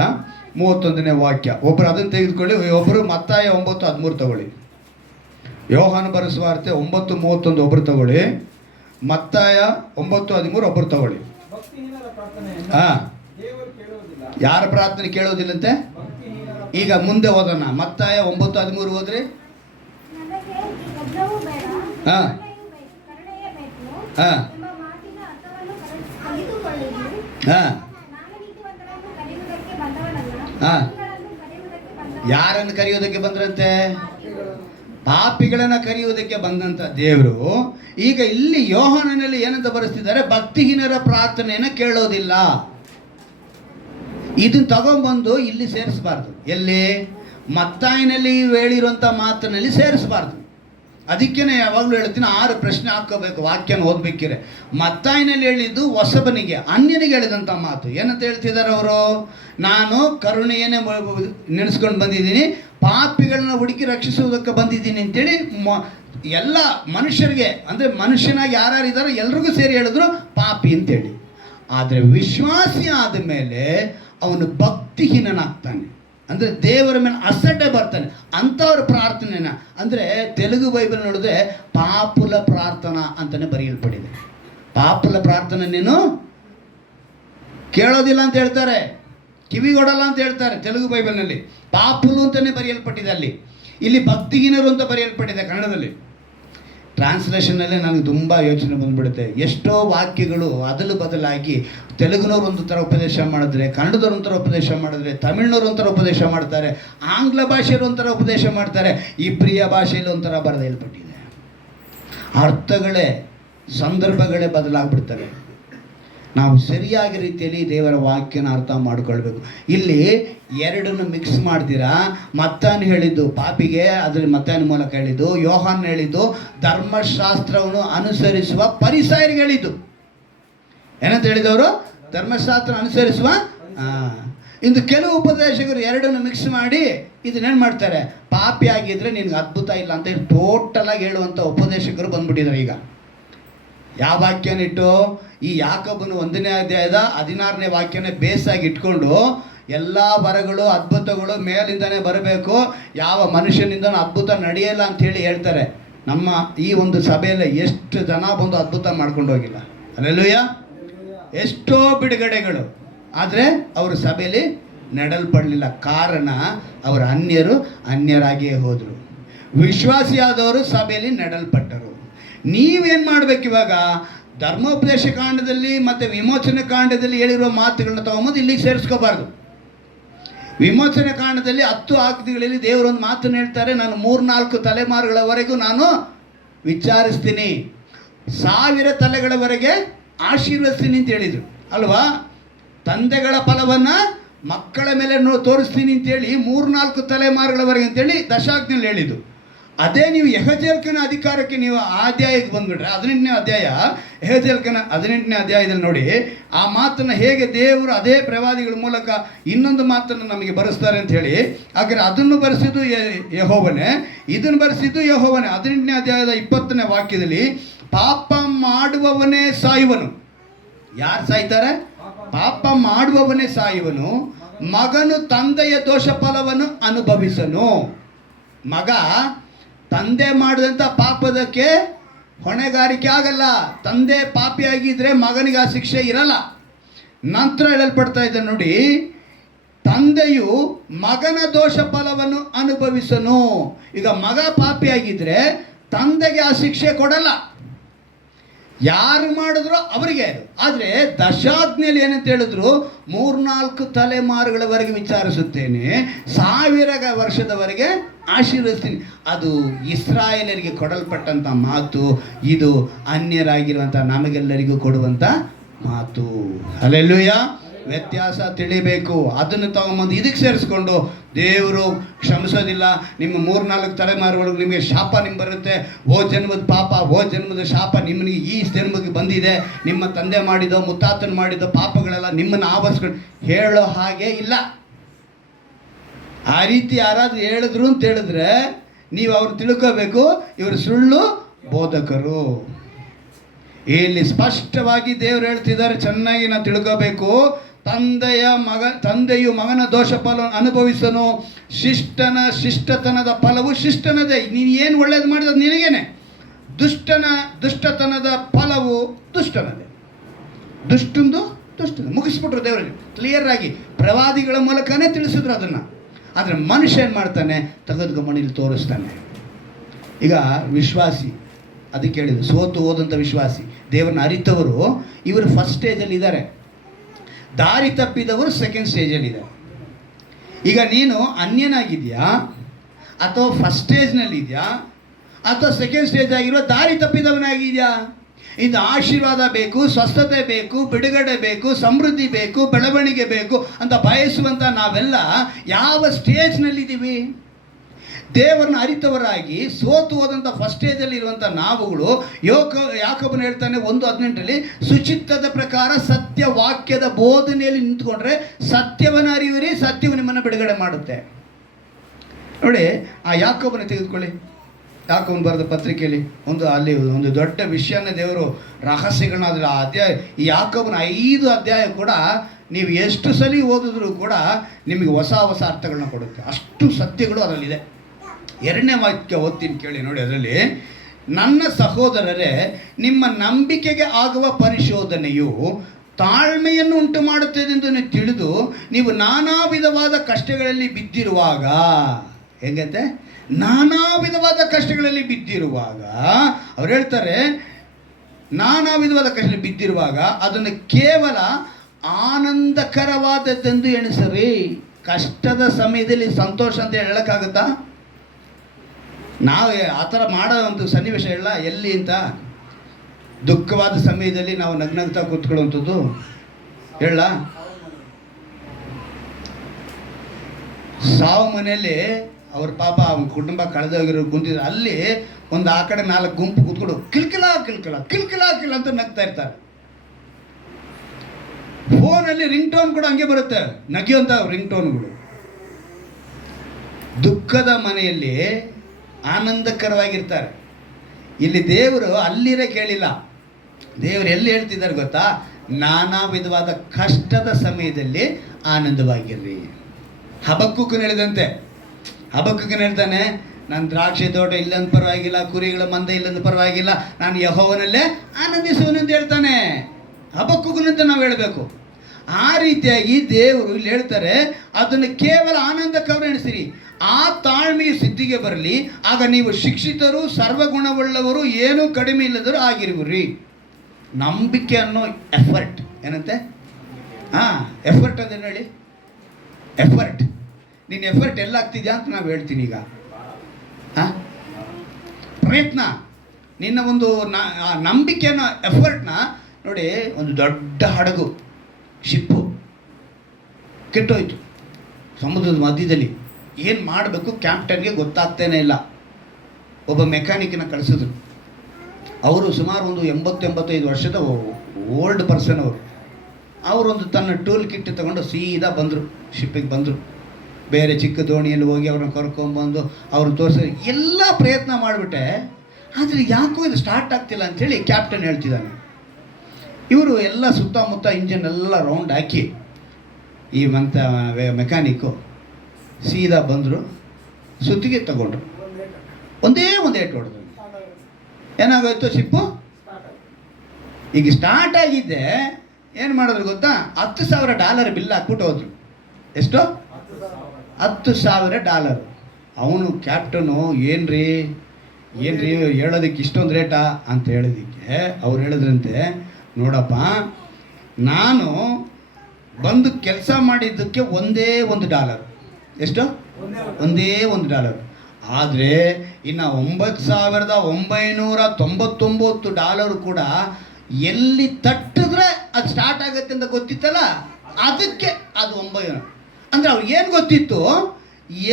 31ನೇ ವಾಕ್ಯ. ಒಬ್ಬರು ಅದನ್ನು ತೆಗೆದುಕೊಳ್ಳಿ, ಒಬ್ಬರು ಮತ್ತಾಯ 9:13 ತಗೊಳ್ಳಿ. ಯೋಹಾನ ಬರೆದ ಸುವಾರ್ತೆ 9:31 ಒಬ್ಬರು ತಗೊಳ್ಳಿ, ಮತ್ತಾಯ 9:13 ಒಬ್ಬರು ತಗೊಳ್ಳಿ. ಯಾರ ಪ್ರಾರ್ಥನೆ ಕೇಳೋದಿಲ್ಲಂತೆ? ಈಗ ಮುಂದೆ ಓದೋಣ. ಮತ್ತಾಯ 9:13 ಹೋದ್ರಿ. ಯಾರನ್ನು ಕರೆಯೋದಕ್ಕೆ ಬಂದ್ರಂತೆ? ಪಾಪಿಗಳನ್ನ ಕರೆಯುವುದಕ್ಕೆ ಬಂದಂಥ ದೇವರು ಈಗ ಇಲ್ಲಿ ಯೋಹಾನನಲ್ಲಿ ಏನಂತ ಬರೆಸ್ತಿದ್ದಾರೆ? ಭಕ್ತಿಹೀನರ ಪ್ರಾರ್ಥನೆಯನ್ನು ಕೇಳೋದಿಲ್ಲ. ಇದನ್ನು ತಗೊಂಡ್ಬಂದು ಇಲ್ಲಿ ಸೇರಿಸಬಾರ್ದು. ಎಲ್ಲಿ? ಮತ್ತಾಯನಲ್ಲಿ ಹೇಳಿರುವಂಥ ಮಾತಿನಲ್ಲಿ ಸೇರಿಸಬಾರ್ದು. ಅದಕ್ಕೇನೆ ಯಾವಾಗಲೂ ಹೇಳ್ತೀನಿ, 6 ಪ್ರಶ್ನೆ ಹಾಕ್ಕೋಬೇಕು ವಾಕ್ಯನ ಓದ್ಬೇಕಿರೆ. ಮತ್ತಾಯನಲ್ಲಿ ಹೇಳಿದ್ದು ಹೊಸಬನಿಗೆ, ಅನ್ಯನಿಗೆ ಹೇಳಿದಂಥ ಮಾತು. ಏನಂತ ಹೇಳ್ತಿದ್ದಾರೆ ಅವರು? ನಾನು ಕರುಣೆಯನ್ನೇ ನೆನೆಸ್ಕೊಂಡು ಬಂದಿದ್ದೀನಿ, ಪಾಪಿಗಳನ್ನ ಹುಡುಕಿ ರಕ್ಷಿಸುವುದಕ್ಕೆ ಬಂದಿದ್ದೀನಿ ಅಂತೇಳಿ ಎಲ್ಲ ಮನುಷ್ಯರಿಗೆ, ಅಂದರೆ ಮನುಷ್ಯನಾಗಿ ಯಾರ್ಯಾರು ಇದ್ದಾರೋ ಎಲ್ರಿಗೂ ಸೇರಿ ಹೇಳಿದ್ರು ಪಾಪಿ ಅಂತೇಳಿ. ಆದರೆ ವಿಶ್ವಾಸಿ ಆದ ಮೇಲೆ ಅವನು ಭಕ್ತಿಹೀನನಾಗ್ತಾನೆ. ಅಂದರೆ ದೇವರ ಮೇಲೆ ಅಸಡ್ಡೆ ಬರ್ತಾನೆ. ಅಂಥವ್ರ ಪ್ರಾರ್ಥನೆನ, ಅಂದರೆ ತೆಲುಗು ಬೈಬಲ್ ನೋಡಿದ್ರೆ ಪಾಪುಲ ಪ್ರಾರ್ಥನಾ ಅಂತಲೇ ಬರೆಯಲ್ಪಟ್ಟಿದೆ. ಪಾಪುಲ ಪ್ರಾರ್ಥನೆ ನೀನು ಕೇಳೋದಿಲ್ಲ ಅಂತ ಹೇಳ್ತಾರೆ, ಕಿವಿಗೊಡಲ್ಲ ಅಂತ ಹೇಳ್ತಾರೆ ತೆಲುಗು ಬೈಬಲ್ನಲ್ಲಿ. ಪಾಪುಲು ಅಂತಲೇ ಬರೆಯಲ್ಪಟ್ಟಿದೆ ಅಲ್ಲಿ. ಇಲ್ಲಿ ಭಕ್ತಿಹೀನರು ಅಂತ ಬರೆಯಲ್ಪಟ್ಟಿದೆ ಕನ್ನಡದಲ್ಲಿ. ಟ್ರಾನ್ಸ್ಲೇಷನಲ್ಲೇ ನನಗೆ ತುಂಬ ಯೋಚನೆ ಬಂದುಬಿಡುತ್ತೆ. ಎಷ್ಟೋ ವಾಕ್ಯಗಳು ಅದಲು ಬದಲಾಗಿ ತೆಲುಗುನವ್ರು ಒಂದು ಥರ ಉಪದೇಶ ಮಾಡಿದ್ರೆ, ಕನ್ನಡದವ್ರು ಒಂಥರ ಉಪದೇಶ ಮಾಡಿದ್ರೆ, ತಮಿಳ್ನವ್ರು ಒಂಥರ ಉಪದೇಶ ಮಾಡ್ತಾರೆ, ಆಂಗ್ಲ ಭಾಷೆಯಲ್ಲಿ ಒಂಥರ ಉಪದೇಶ ಮಾಡ್ತಾರೆ, ಇಬ್ರಿಯ ಭಾಷೆಯಲ್ಲಿ ಒಂಥರ ಬರೆದೇಳ್ಪಟ್ಟಿದೆ. ಅರ್ಥಗಳೇ, ಸಂದರ್ಭಗಳೇ ಬದಲಾಗ್ಬಿಡ್ತಾರೆ. ನಾವು ಸರಿಯಾಗಿ ರೀತಿಯಲ್ಲಿ ದೇವರ ವಾಕ್ಯನ ಅರ್ಥ ಮಾಡ್ಕೊಳ್ಬೇಕು. ಇಲ್ಲಿ ಎರಡನ್ನು ಮಿಕ್ಸ್ ಮಾಡ್ತೀರಾ. ಮತ್ತಾನು ಹೇಳಿದ್ದು ಪಾಪಿಗೆ, ಅದರಲ್ಲಿ ಮತ್ತಾನ ಮೂಲಕ ಹೇಳಿದ್ದು, ಯೋಹಾನ್ ಹೇಳಿದ್ದು ಧರ್ಮಶಾಸ್ತ್ರವನ್ನು ಅನುಸರಿಸುವ ಪರಿಸರಿಗೆ ಹೇಳಿದ್ದು. ಏನಂತ ಹೇಳಿದವರು? ಧರ್ಮಶಾಸ್ತ್ರ ಅನುಸರಿಸುವ. ಇಂದು ಕೆಲವು ಉಪದೇಶಕರು ಎರಡನ್ನು ಮಿಕ್ಸ್ ಮಾಡಿ ಇದನ್ನೇನು ಮಾಡ್ತಾರೆ, ಪಾಪಿ ಆಗಿದ್ರೆ ನಿನ್ಗೆ ಅದ್ಭುತ ಇಲ್ಲ ಅಂತ ಟೋಟಲಾಗಿ ಹೇಳುವಂಥ ಉಪದೇಶಕರು ಬಂದ್ಬಿಟ್ಟಿದ್ದಾರೆ. ಈಗ ಯಾವ ವಾಕ್ಯನಿಟ್ಟು ಈ ಯಾಕೋಬನ 1ನೇ ಅಧ್ಯಾಯದ 16ನೇ ವಾಕ್ಯನೇ ಬೇಸಾಗಿ ಇಟ್ಕೊಂಡು ಎಲ್ಲ ವರಗಳು ಅದ್ಭುತಗಳು ಮೇಲಿಂದನೇ ಬರಬೇಕು, ಯಾವ ಮನುಷ್ಯನಿಂದನೂ ಅದ್ಭುತ ನಡೆಯಲ್ಲ ಅಂಥೇಳಿ ಹೇಳ್ತಾರೆ. ನಮ್ಮ ಈ ಒಂದು ಸಭೆಯಲ್ಲಿ ಎಷ್ಟು ಜನ ಬಂದು ಅದ್ಭುತ ಮಾಡ್ಕೊಂಡು ಹೋಗಿಲ್ಲ. ಅಲ್ಲೆಲ್ಲೂಯ್ಯ. ಎಷ್ಟೋ ಬಿಡುಗಡೆಗಳು, ಆದರೆ ಅವರು ಸಭೆಯಲ್ಲಿ ನಡೆಯಲ್ಪಡಲಿಲ್ಲ. ಕಾರಣ ಅವರ ಅನ್ಯರಾಗಿಯೇ ಹೋದರು. ವಿಶ್ವಾಸಿಯಾದವರು ಸಭೆಯಲ್ಲಿ ನಡೆಯಲ್ಪಟ್ಟರು. ನೀವೇನು ಮಾಡಬೇಕು ಇವಾಗ? ಧರ್ಮೋಪದೇಶ ಕಾಂಡದಲ್ಲಿ ಮತ್ತು ವಿಮೋಚನೆ ಕಾಂಡದಲ್ಲಿ ಹೇಳಿರುವ ಮಾತುಗಳನ್ನ ತಗೊಂಬಂದು ಇಲ್ಲಿಗೆ ಸೇರಿಸ್ಕೋಬಾರ್ದು. ವಿಮೋಚನೆ ಕಾಂಡದಲ್ಲಿ 10 ಆಜ್ಞೆಗಳಲ್ಲಿ ದೇವರೊಂದು ಮಾತನ್ನು ಹೇಳ್ತಾರೆ, ನಾನು 3-4 ತಲೆಮಾರುಗಳವರೆಗೂ ನಾನು ವಿಚಾರಿಸ್ತೀನಿ, 1000 ತಲೆಗಳವರೆಗೆ ಆಶೀರ್ವದಿಸ್ತೀನಿ ಅಂತ ಹೇಳಿದರು ಅಲ್ವಾ? ತಂದೆಗಳ ಫಲವನ್ನು ಮಕ್ಕಳ ಮೇಲೆ ತೋರಿಸ್ತೀನಿ ಅಂತೇಳಿ 3-4 ತಲೆಮಾರುಗಳವರೆಗೆ ಅಂತೇಳಿ ದಶಾಜ್ಞೆಯಲ್ಲಿ ಹೇಳಿದ್ದು. ಅದೇ ನೀವು ಯೆಹೆಜೇಲ್ಕನ ಅಧಿಕಾರಕ್ಕೆ ನೀವು ಆ ಅಧ್ಯಾಯಕ್ಕೆ ಬಂದುಬಿಟ್ರೆ, 18ನೇ ಅಧ್ಯಾಯ, ಯೆಹೆಜೇಲ್ಕನ 18ನೇ ಅಧ್ಯಾಯದಲ್ಲಿ ನೋಡಿ ಆ ಮಾತನ್ನು ಹೇಗೆ ದೇವರು ಅದೇ ಪ್ರವಾದಿಗಳ ಮೂಲಕ ಇನ್ನೊಂದು ಮಾತನ್ನು ನಮಗೆ ಬರೆಸ್ತಾರೆ ಅಂತ ಹೇಳಿ. ಹಾಗಾದರೆ ಅದನ್ನು ಬರೆಸಿದ್ದು ಯೆಹೋವನೇ, ಇದನ್ನು ಬರೆಸಿದ್ದು ಯೆಹೋವನೇ. 18ನೇ ಅಧ್ಯಾಯದ 20ನೇ ವಾಕ್ಯದಲ್ಲಿ ಪಾಪ ಮಾಡುವವನೇ ಸಾಯುವನು. ಯಾರು ಸಾಯ್ತಾರೆ? ಪಾಪ ಮಾಡುವವನೇ ಸಾಯುವನು, ಮಗನು ತಂದೆಯ ದೋಷ ಫಲವನ್ನು ಅನುಭವಿಸನು. ಮಗ ತಂದೆ ಮಾಡಿದಂಥ ಪಾಪದಕ್ಕೆ ಹೊಣೆಗಾರಿಕೆ ಆಗಲ್ಲ. ತಂದೆ ಪಾಪಿಯಾಗಿದ್ದರೆ ಮಗನಿಗೆ ಆ ಶಿಕ್ಷೆ ಇರಲ್ಲ. ನಂತರ ಹೇಳಲ್ಪಡ್ತಾ ಇದೆ ನೋಡಿ, ತಂದೆಯು ಮಗನ ದೋಷ ಫಲವನ್ನು ಅನುಭವಿಸನು. ಈಗ ಮಗ ಪಾಪಿಯಾಗಿದ್ದರೆ ತಂದೆಗೆ ಆ ಶಿಕ್ಷೆ ಕೊಡಲ್ಲ, ಯಾರು ಮಾಡಿದ್ರು ಅವರಿಗೆ ಅದು. ಆದರೆ ದಶಾಜ್ಞೆಯಲ್ಲಿ ಏನಂತ ಹೇಳಿದ್ರು, 3-4 ತಲೆಮಾರುಗಳವರೆಗೆ ವಿಚಾರಿಸುತ್ತೇನೆ, 1000 ವರ್ಷದವರೆಗೆ ಆಶೀರ್ವದಿಸ್ತೀನಿ. ಅದು ಇಸ್ರಾಯೇಲರಿಗೆ ಕೊಡಲ್ಪಟ್ಟಂಥ ಮಾತು. ಇದು ಅನ್ಯರಾಗಿರುವಂಥ ನಮಗೆಲ್ಲರಿಗೂ ಕೊಡುವಂಥ ಮಾತು. ಹಲ್ಲೆಲೂಯ. ವ್ಯತ್ಯಾಸ ತಿಳಿಬೇಕು. ಅದನ್ನು ತಗೊಂಬಂದು ಇದಕ್ಕೆ ಸೇರಿಸ್ಕೊಂಡು ದೇವರು ಕ್ಷಮಿಸೋದಿಲ್ಲ, ನಿಮ್ಮ 3-4 ತಲೆಮಾರುಗಳಿಗೆ ನಿಮಗೆ ಶಾಪ ನಿಮ್ಮ ಬರುತ್ತೆ, ಓ ಜನ್ಮದ ಪಾಪ, ಓ ಜನ್ಮದ ಶಾಪ ನಿಮ್ಮನಿಗೆ ಈ ಜನ್ಮಕ್ಕೆ ಬಂದಿದೆ, ನಿಮ್ಮ ತಂದೆ ಮಾಡಿದೋ ಮುತ್ತಾತನ ಮಾಡಿದೋ ಪಾಪಗಳೆಲ್ಲ ನಿಮ್ಮನ್ನು ಆವರಿಸ್ಕೊಂಡು ಹೇಳೋ ಹಾಗೆ ಇಲ್ಲ. ಆ ರೀತಿ ಯಾರಾದರೂ ಹೇಳಿದ್ರು ಅಂತ ಹೇಳಿದ್ರೆ ನೀವು ಅವ್ರು ತಿಳ್ಕೋಬೇಕು, ಇವರು ಸುಳ್ಳು ಬೋಧಕರು. ಇಲ್ಲಿ ಸ್ಪಷ್ಟವಾಗಿ ದೇವರು ಹೇಳ್ತಿದ್ದಾರೆ, ಚೆನ್ನಾಗಿ ನಾವು ತಿಳ್ಕೋಬೇಕು. ತಂದೆಯು ಮಗನ ದೋಷ ಫಲವನ್ನು ಅನುಭವಿಸನು, ಶಿಷ್ಟತನದ ಫಲವು ಶಿಷ್ಟನದೇ. ನೀನು ಏನು ಒಳ್ಳೇದು ಮಾಡಿದ ನಿನಗೇನೆ. ದುಷ್ಟತನದ ಫಲವು ದುಷ್ಟನದೇ. ದುಷ್ಟಂದು ಮುಗಿಸ್ಬಿಟ್ರು ದೇವರಲ್ಲಿ ಕ್ಲಿಯರ್ ಆಗಿ, ಪ್ರವಾದಿಗಳ ಮೂಲಕನೇ ತಿಳಿಸಿದ್ರು ಅದನ್ನು. ಆದರೆ ಮನುಷ್ಯ ಏನು ಮಾಡ್ತಾನೆ, ತೆಗೆದುಕೊಂಬಣಿಲಿ ತೋರಿಸ್ತಾನೆ. ಈಗ ವಿಶ್ವಾಸಿ, ಅದಕ್ಕೆ ಹೇಳಿದ್ರು ಸೋತು ಹೋದಂಥ ವಿಶ್ವಾಸಿ, ದೇವರನ್ನ ಅರಿತವರು ಇವರು ಫಸ್ಟ್ ಸ್ಟೇಜಲ್ಲಿ ಇದ್ದಾರೆ, ದಾರಿ ತಪ್ಪಿದವರು ಸೆಕೆಂಡ್ ಸ್ಟೇಜಲ್ಲಿದ್ದಾರೆ. ಈಗ ನೀನು ಅನ್ಯನಾಗಿದೆಯಾ, ಅಥವಾ ಫಸ್ಟ್ ಸ್ಟೇಜ್ನಲ್ಲಿದೆಯಾ, ಅಥವಾ ಸೆಕೆಂಡ್ ಸ್ಟೇಜ್ ಆಗಿರುವ ದಾರಿ ತಪ್ಪಿದವನಾಗಿದೆಯಾ? ಇದು ಆಶೀರ್ವಾದ ಬೇಕು, ಸ್ವಸ್ಥತೆ ಬೇಕು, ಬಿಡುಗಡೆ ಬೇಕು, ಸಮೃದ್ಧಿ ಬೇಕು, ಬೆಳವಣಿಗೆ ಬೇಕು ಅಂತ ಬಯಸುವಂಥ ನಾವೆಲ್ಲ ಯಾವ ಸ್ಟೇಜ್ನಲ್ಲಿದ್ದೀವಿ? ದೇವರನ್ನ ಅರಿತವರಾಗಿ ಸೋತು ಹೋದಂಥ ಫಸ್ಟ್ ಸ್ಟೇಜಲ್ಲಿ ಇರುವಂಥ ನಾವುಗಳು, ಯಾಕೋಬನು ಹೇಳ್ತಾನೆ 1:18 ಸುಚಿತ್ತದ ಪ್ರಕಾರ ಸತ್ಯ ವಾಕ್ಯದ ಬೋಧನೆಯಲ್ಲಿ ನಿಂತ್ಕೊಂಡ್ರೆ ಸತ್ಯವನ್ನು ಅರಿಯುವಿರಿ, ಸತ್ಯವು ನಿಮ್ಮನ್ನು ಬಿಡುಗಡೆ ಮಾಡುತ್ತೆ. ನೋಡಿ, ಆ ಯಾಕೋಬನ ತೆಗೆದುಕೊಳ್ಳಿ, ಯಾಕೋಬನು ಬರೆದ ಪತ್ರಿಕೆಯಲ್ಲಿ ಅಲ್ಲಿ ಒಂದು ದೊಡ್ಡ ವಿಷಯನ ದೇವರು ರಹಸ್ಯಗಳನ್ನ ಅದರ ಅಧ್ಯಾಯ, ಈ ಯಾಕೋಬನ 5 ಅಧ್ಯಾಯ ಕೂಡ ನೀವು ಎಷ್ಟು ಸಲ ಓದಿದ್ರೂ ಕೂಡ ನಿಮಗೆ ಹೊಸ ಅರ್ಥಗಳನ್ನ ಕೊಡುತ್ತೆ. ಅಷ್ಟು ಸತ್ಯಗಳು ಅದರಲ್ಲಿದೆ. 2ನೇ ವಾಕ್ಯ ಓದ್ತೀನಿ ಕೇಳಿ ನೋಡಿ. ಅದರಲ್ಲಿ, ನನ್ನ ಸಹೋದರರೇ, ನಿಮ್ಮ ನಂಬಿಕೆಗೆ ಆಗುವ ಪರಿಶೋಧನೆಯು ತಾಳ್ಮೆಯನ್ನು ಉಂಟು ಮಾಡುತ್ತದೆಂದು ನೀವು ತಿಳಿದು ನೀವು ನಾನಾ ವಿಧವಾದ ಕಷ್ಟಗಳಲ್ಲಿ ಬಿದ್ದಿರುವಾಗ, ಹೇಗಂತೆ, ನಾನಾ ವಿಧವಾದ ಕಷ್ಟಗಳಲ್ಲಿ ಬಿದ್ದಿರುವಾಗ ಅವ್ರು ಹೇಳ್ತಾರೆ, ನಾನಾ ವಿಧವಾದ ಕಷ್ಟ ಬಿದ್ದಿರುವಾಗ ಅದನ್ನು ಕೇವಲ ಆನಂದಕರವಾದದ್ದೆಂದು ಎಣಿಸರಿ. ಕಷ್ಟದ ಸಮಯದಲ್ಲಿ ಸಂತೋಷ ಅಂತ ಹೇಳಕ್ಕಾಗುತ್ತಾ? ನಾವು ಆ ಥರ ಮಾಡೋವಂಥ ಸನ್ನಿವೇಶ ಇಲ್ಲ ಎಲ್ಲಿ ಅಂತ. ದುಃಖವಾದ ಸಮಯದಲ್ಲಿ ನಾವು ನಗ್ನಗ್ತಾ ಕೂತ್ಕೊಳ್ಳುವಂಥದ್ದು ಹೇಳ. ಸಾವು ಮನೆಯಲ್ಲಿ ಅವ್ರ ಪಾಪ ಅವ್ನ ಕುಟುಂಬ ಕಳೆದೋಗಿರೋ ಕುಂತಿದ್ರು. ಅಲ್ಲಿ ಒಂದು ಆ ಕಡೆ 4 ಗುಂಪು ಕೂತ್ಕೊಂಡು ಕಿಲ್ಕಿಲ ಕಿಲ್ಕಿಲ ಕಿಲ್ಕಿಲ ಕಿಲ್ ಅಂತ ನಗ್ತಾ ಇರ್ತಾರೆ. ಫೋನಲ್ಲಿ ರಿಂಗ್ ಟೋನ್ ಕೂಡ ಹಂಗೆ ಬರುತ್ತೆ, ನಗಿಯುವಂಥ ರಿಂಗ್ ಟೋನ್ಗಳು. ದುಃಖದ ಮನೆಯಲ್ಲಿ ಆನಂದಕರವಾಗಿರ್ತಾರೆ. ಇಲ್ಲಿ ದೇವರು ಅಲ್ಲಿರೇ ಕೇಳಿಲ್ಲ. ದೇವರು ಎಲ್ಲಿ ಹೇಳ್ತಿದ್ದಾರೆ ಗೊತ್ತಾ? ನಾನಾ ವಿಧವಾದ ಕಷ್ಟದ ಸಮಯದಲ್ಲಿ ಆನಂದವಾಗಿರ್ರಿ. ಹಬಕ್ಕೂಕನು ಹೇಳಿದಂತೆ, ಹಬಕ್ಕೂಕನು ಹೇಳ್ತಾನೆ, ನನ್ನ ದ್ರಾಕ್ಷಿ ತೋಟ ಇಲ್ಲಂದು ಪರವಾಗಿಲ್ಲ, ಕುರಿಗಳ ಮಂದೆ ಇಲ್ಲಂದು ಪರವಾಗಿಲ್ಲ, ನಾನು ಯೆಹೋವನಲ್ಲೇ ಆನಂದಿಸುವನು ಅಂತ ಹೇಳ್ತಾನೆ. ಹಬಕ್ಕೂಕನಂತ ನಾವು ಹೇಳಬೇಕು. ಆ ರೀತಿಯಾಗಿ ದೇವರು ಇಲ್ಲಿ ಹೇಳ್ತಾರೆ, ಅದನ್ನು ಕೇವಲ ಆನಂದಕ್ಕವರು ಎಣಿಸಿರಿ. ಆ ತಾಳ್ಮೆಯ ಸಿದ್ಧಿಗೆ ಬರಲಿ, ಆಗ ನೀವು ಶಿಕ್ಷಿತರು, ಸರ್ವಗುಣವುಳ್ಳವರು, ಏನೂ ಕಡಿಮೆ ಇಲ್ಲದರೂ ಆಗಿರುವಿರಿ. ನಂಬಿಕೆ ಅನ್ನೋ ಎಫರ್ಟ್ ಏನಂತೆ? ಎಫರ್ಟ್ ಅಂದ್ರೆ ಹೇಳಿ, ಎಫರ್ಟ್. ನೀನು ಎಫರ್ಟ್ ಎಲ್ಲ ಆಗ್ತಿದ್ಯಾ ಅಂತ ನಾವು ಹೇಳ್ತೀನಿ ಈಗ. ಪ್ರಯತ್ನ, ನಿನ್ನ ಒಂದು ನಂಬಿಕೆನ, ಎಫರ್ಟ್ನ ನೋಡಿ. ಒಂದು ದೊಡ್ಡ ಹಡಗು, ಶಿಪ್ಪು ಕೆಟ್ಟೋಯ್ತು ಸಮುದ್ರದ ಮಧ್ಯದಲ್ಲಿ. ಏನು ಮಾಡಬೇಕು ಕ್ಯಾಪ್ಟನ್ಗೆ ಗೊತ್ತಾಗ್ತೇನೆ ಇಲ್ಲ. ಒಬ್ಬ ಮೆಕ್ಯಾನಿಕ್ನ ಕಳಿಸಿದ್ರು. ಅವರು ಸುಮಾರು ಒಂದು 80-85 ವರ್ಷದ ಓಲ್ಡ್ ಪರ್ಸನ್ ಅವರು. ಅವರೊಂದು ತನ್ನ ಟೂಲ್ ಕಿಟ್ ತಗೊಂಡು ಸೀದಾ ಬಂದರು, ಶಿಪ್ಪಿಗೆ ಬಂದರು. ಬೇರೆ ಚಿಕ್ಕ ದೋಣಿಯಲ್ಲಿ ಹೋಗಿ ಅವ್ರನ್ನ ಕರ್ಕೊಂಡ್ಬಂದು ಅವ್ರು ತೋರಿಸಿ ಎಲ್ಲ ಪ್ರಯತ್ನ ಮಾಡಿಬಿಟ್ಟೆ. ಆದರೆ ಯಾಕೋ ಇದು ಸ್ಟಾರ್ಟ್ ಆಗ್ತಿಲ್ಲ ಅಂಥೇಳಿ ಕ್ಯಾಪ್ಟನ್ ಹೇಳ್ತಿದ್ದಾನೆ. ಇವರು ಎಲ್ಲ ಸುತ್ತಮುತ್ತ ಇಂಜಿನ್ ಎಲ್ಲ ರೌಂಡ್ ಹಾಕಿ ಈ ಮೆಕ್ಯಾನಿಕ್ಕು ಸೀದಾ ಬಂದರು, ಸುತ್ತಿಗೆ ತಗೊಂಡ್ರು. ಒಂದೇ ಏಟು ಹೊಡೆದ್ರು. ಏನಾಗೋಯ್ತು? ಶಿಪ್ಪು ಈಗ ಸ್ಟಾರ್ಟ್ ಆಗಿದ್ದೆ. ಏನು ಮಾಡಿದ್ರು ಗೊತ್ತಾ? $10,000 ಬಿಲ್ ಹಾಕ್ಬಿಟ್ಟು ಹೋದ್ರು. ಎಷ್ಟು? $10,000. ಅವನು ಕ್ಯಾಪ್ಟನು, ಏನ್ರಿ ಹೇಳೋದಕ್ಕೆ ಇಷ್ಟೊಂದು ರೇಟಾ ಅಂತ ಹೇಳೋದಕ್ಕೆ ಅವ್ರು ಹೇಳಿದ್ರಂತೆ, ನೋಡಪ್ಪ, ನಾನು ಬಂದು ಕೆಲಸ ಮಾಡಿದ್ದಕ್ಕೆ $1. ಎಷ್ಟು? $1. ಆದರೆ ಇನ್ನು $9,999 ಕೂಡ ಎಲ್ಲಿ ತಟ್ಟಿದ್ರೆ ಅದು ಸ್ಟಾರ್ಟ್ ಆಗುತ್ತೆ ಅಂತ ಗೊತ್ತಿತ್ತಲ್ಲ, ಅದಕ್ಕೆ ಅದು 9. ಅಂದರೆ ಅವ್ರಿಗೆ ಏನು ಗೊತ್ತಿತ್ತು?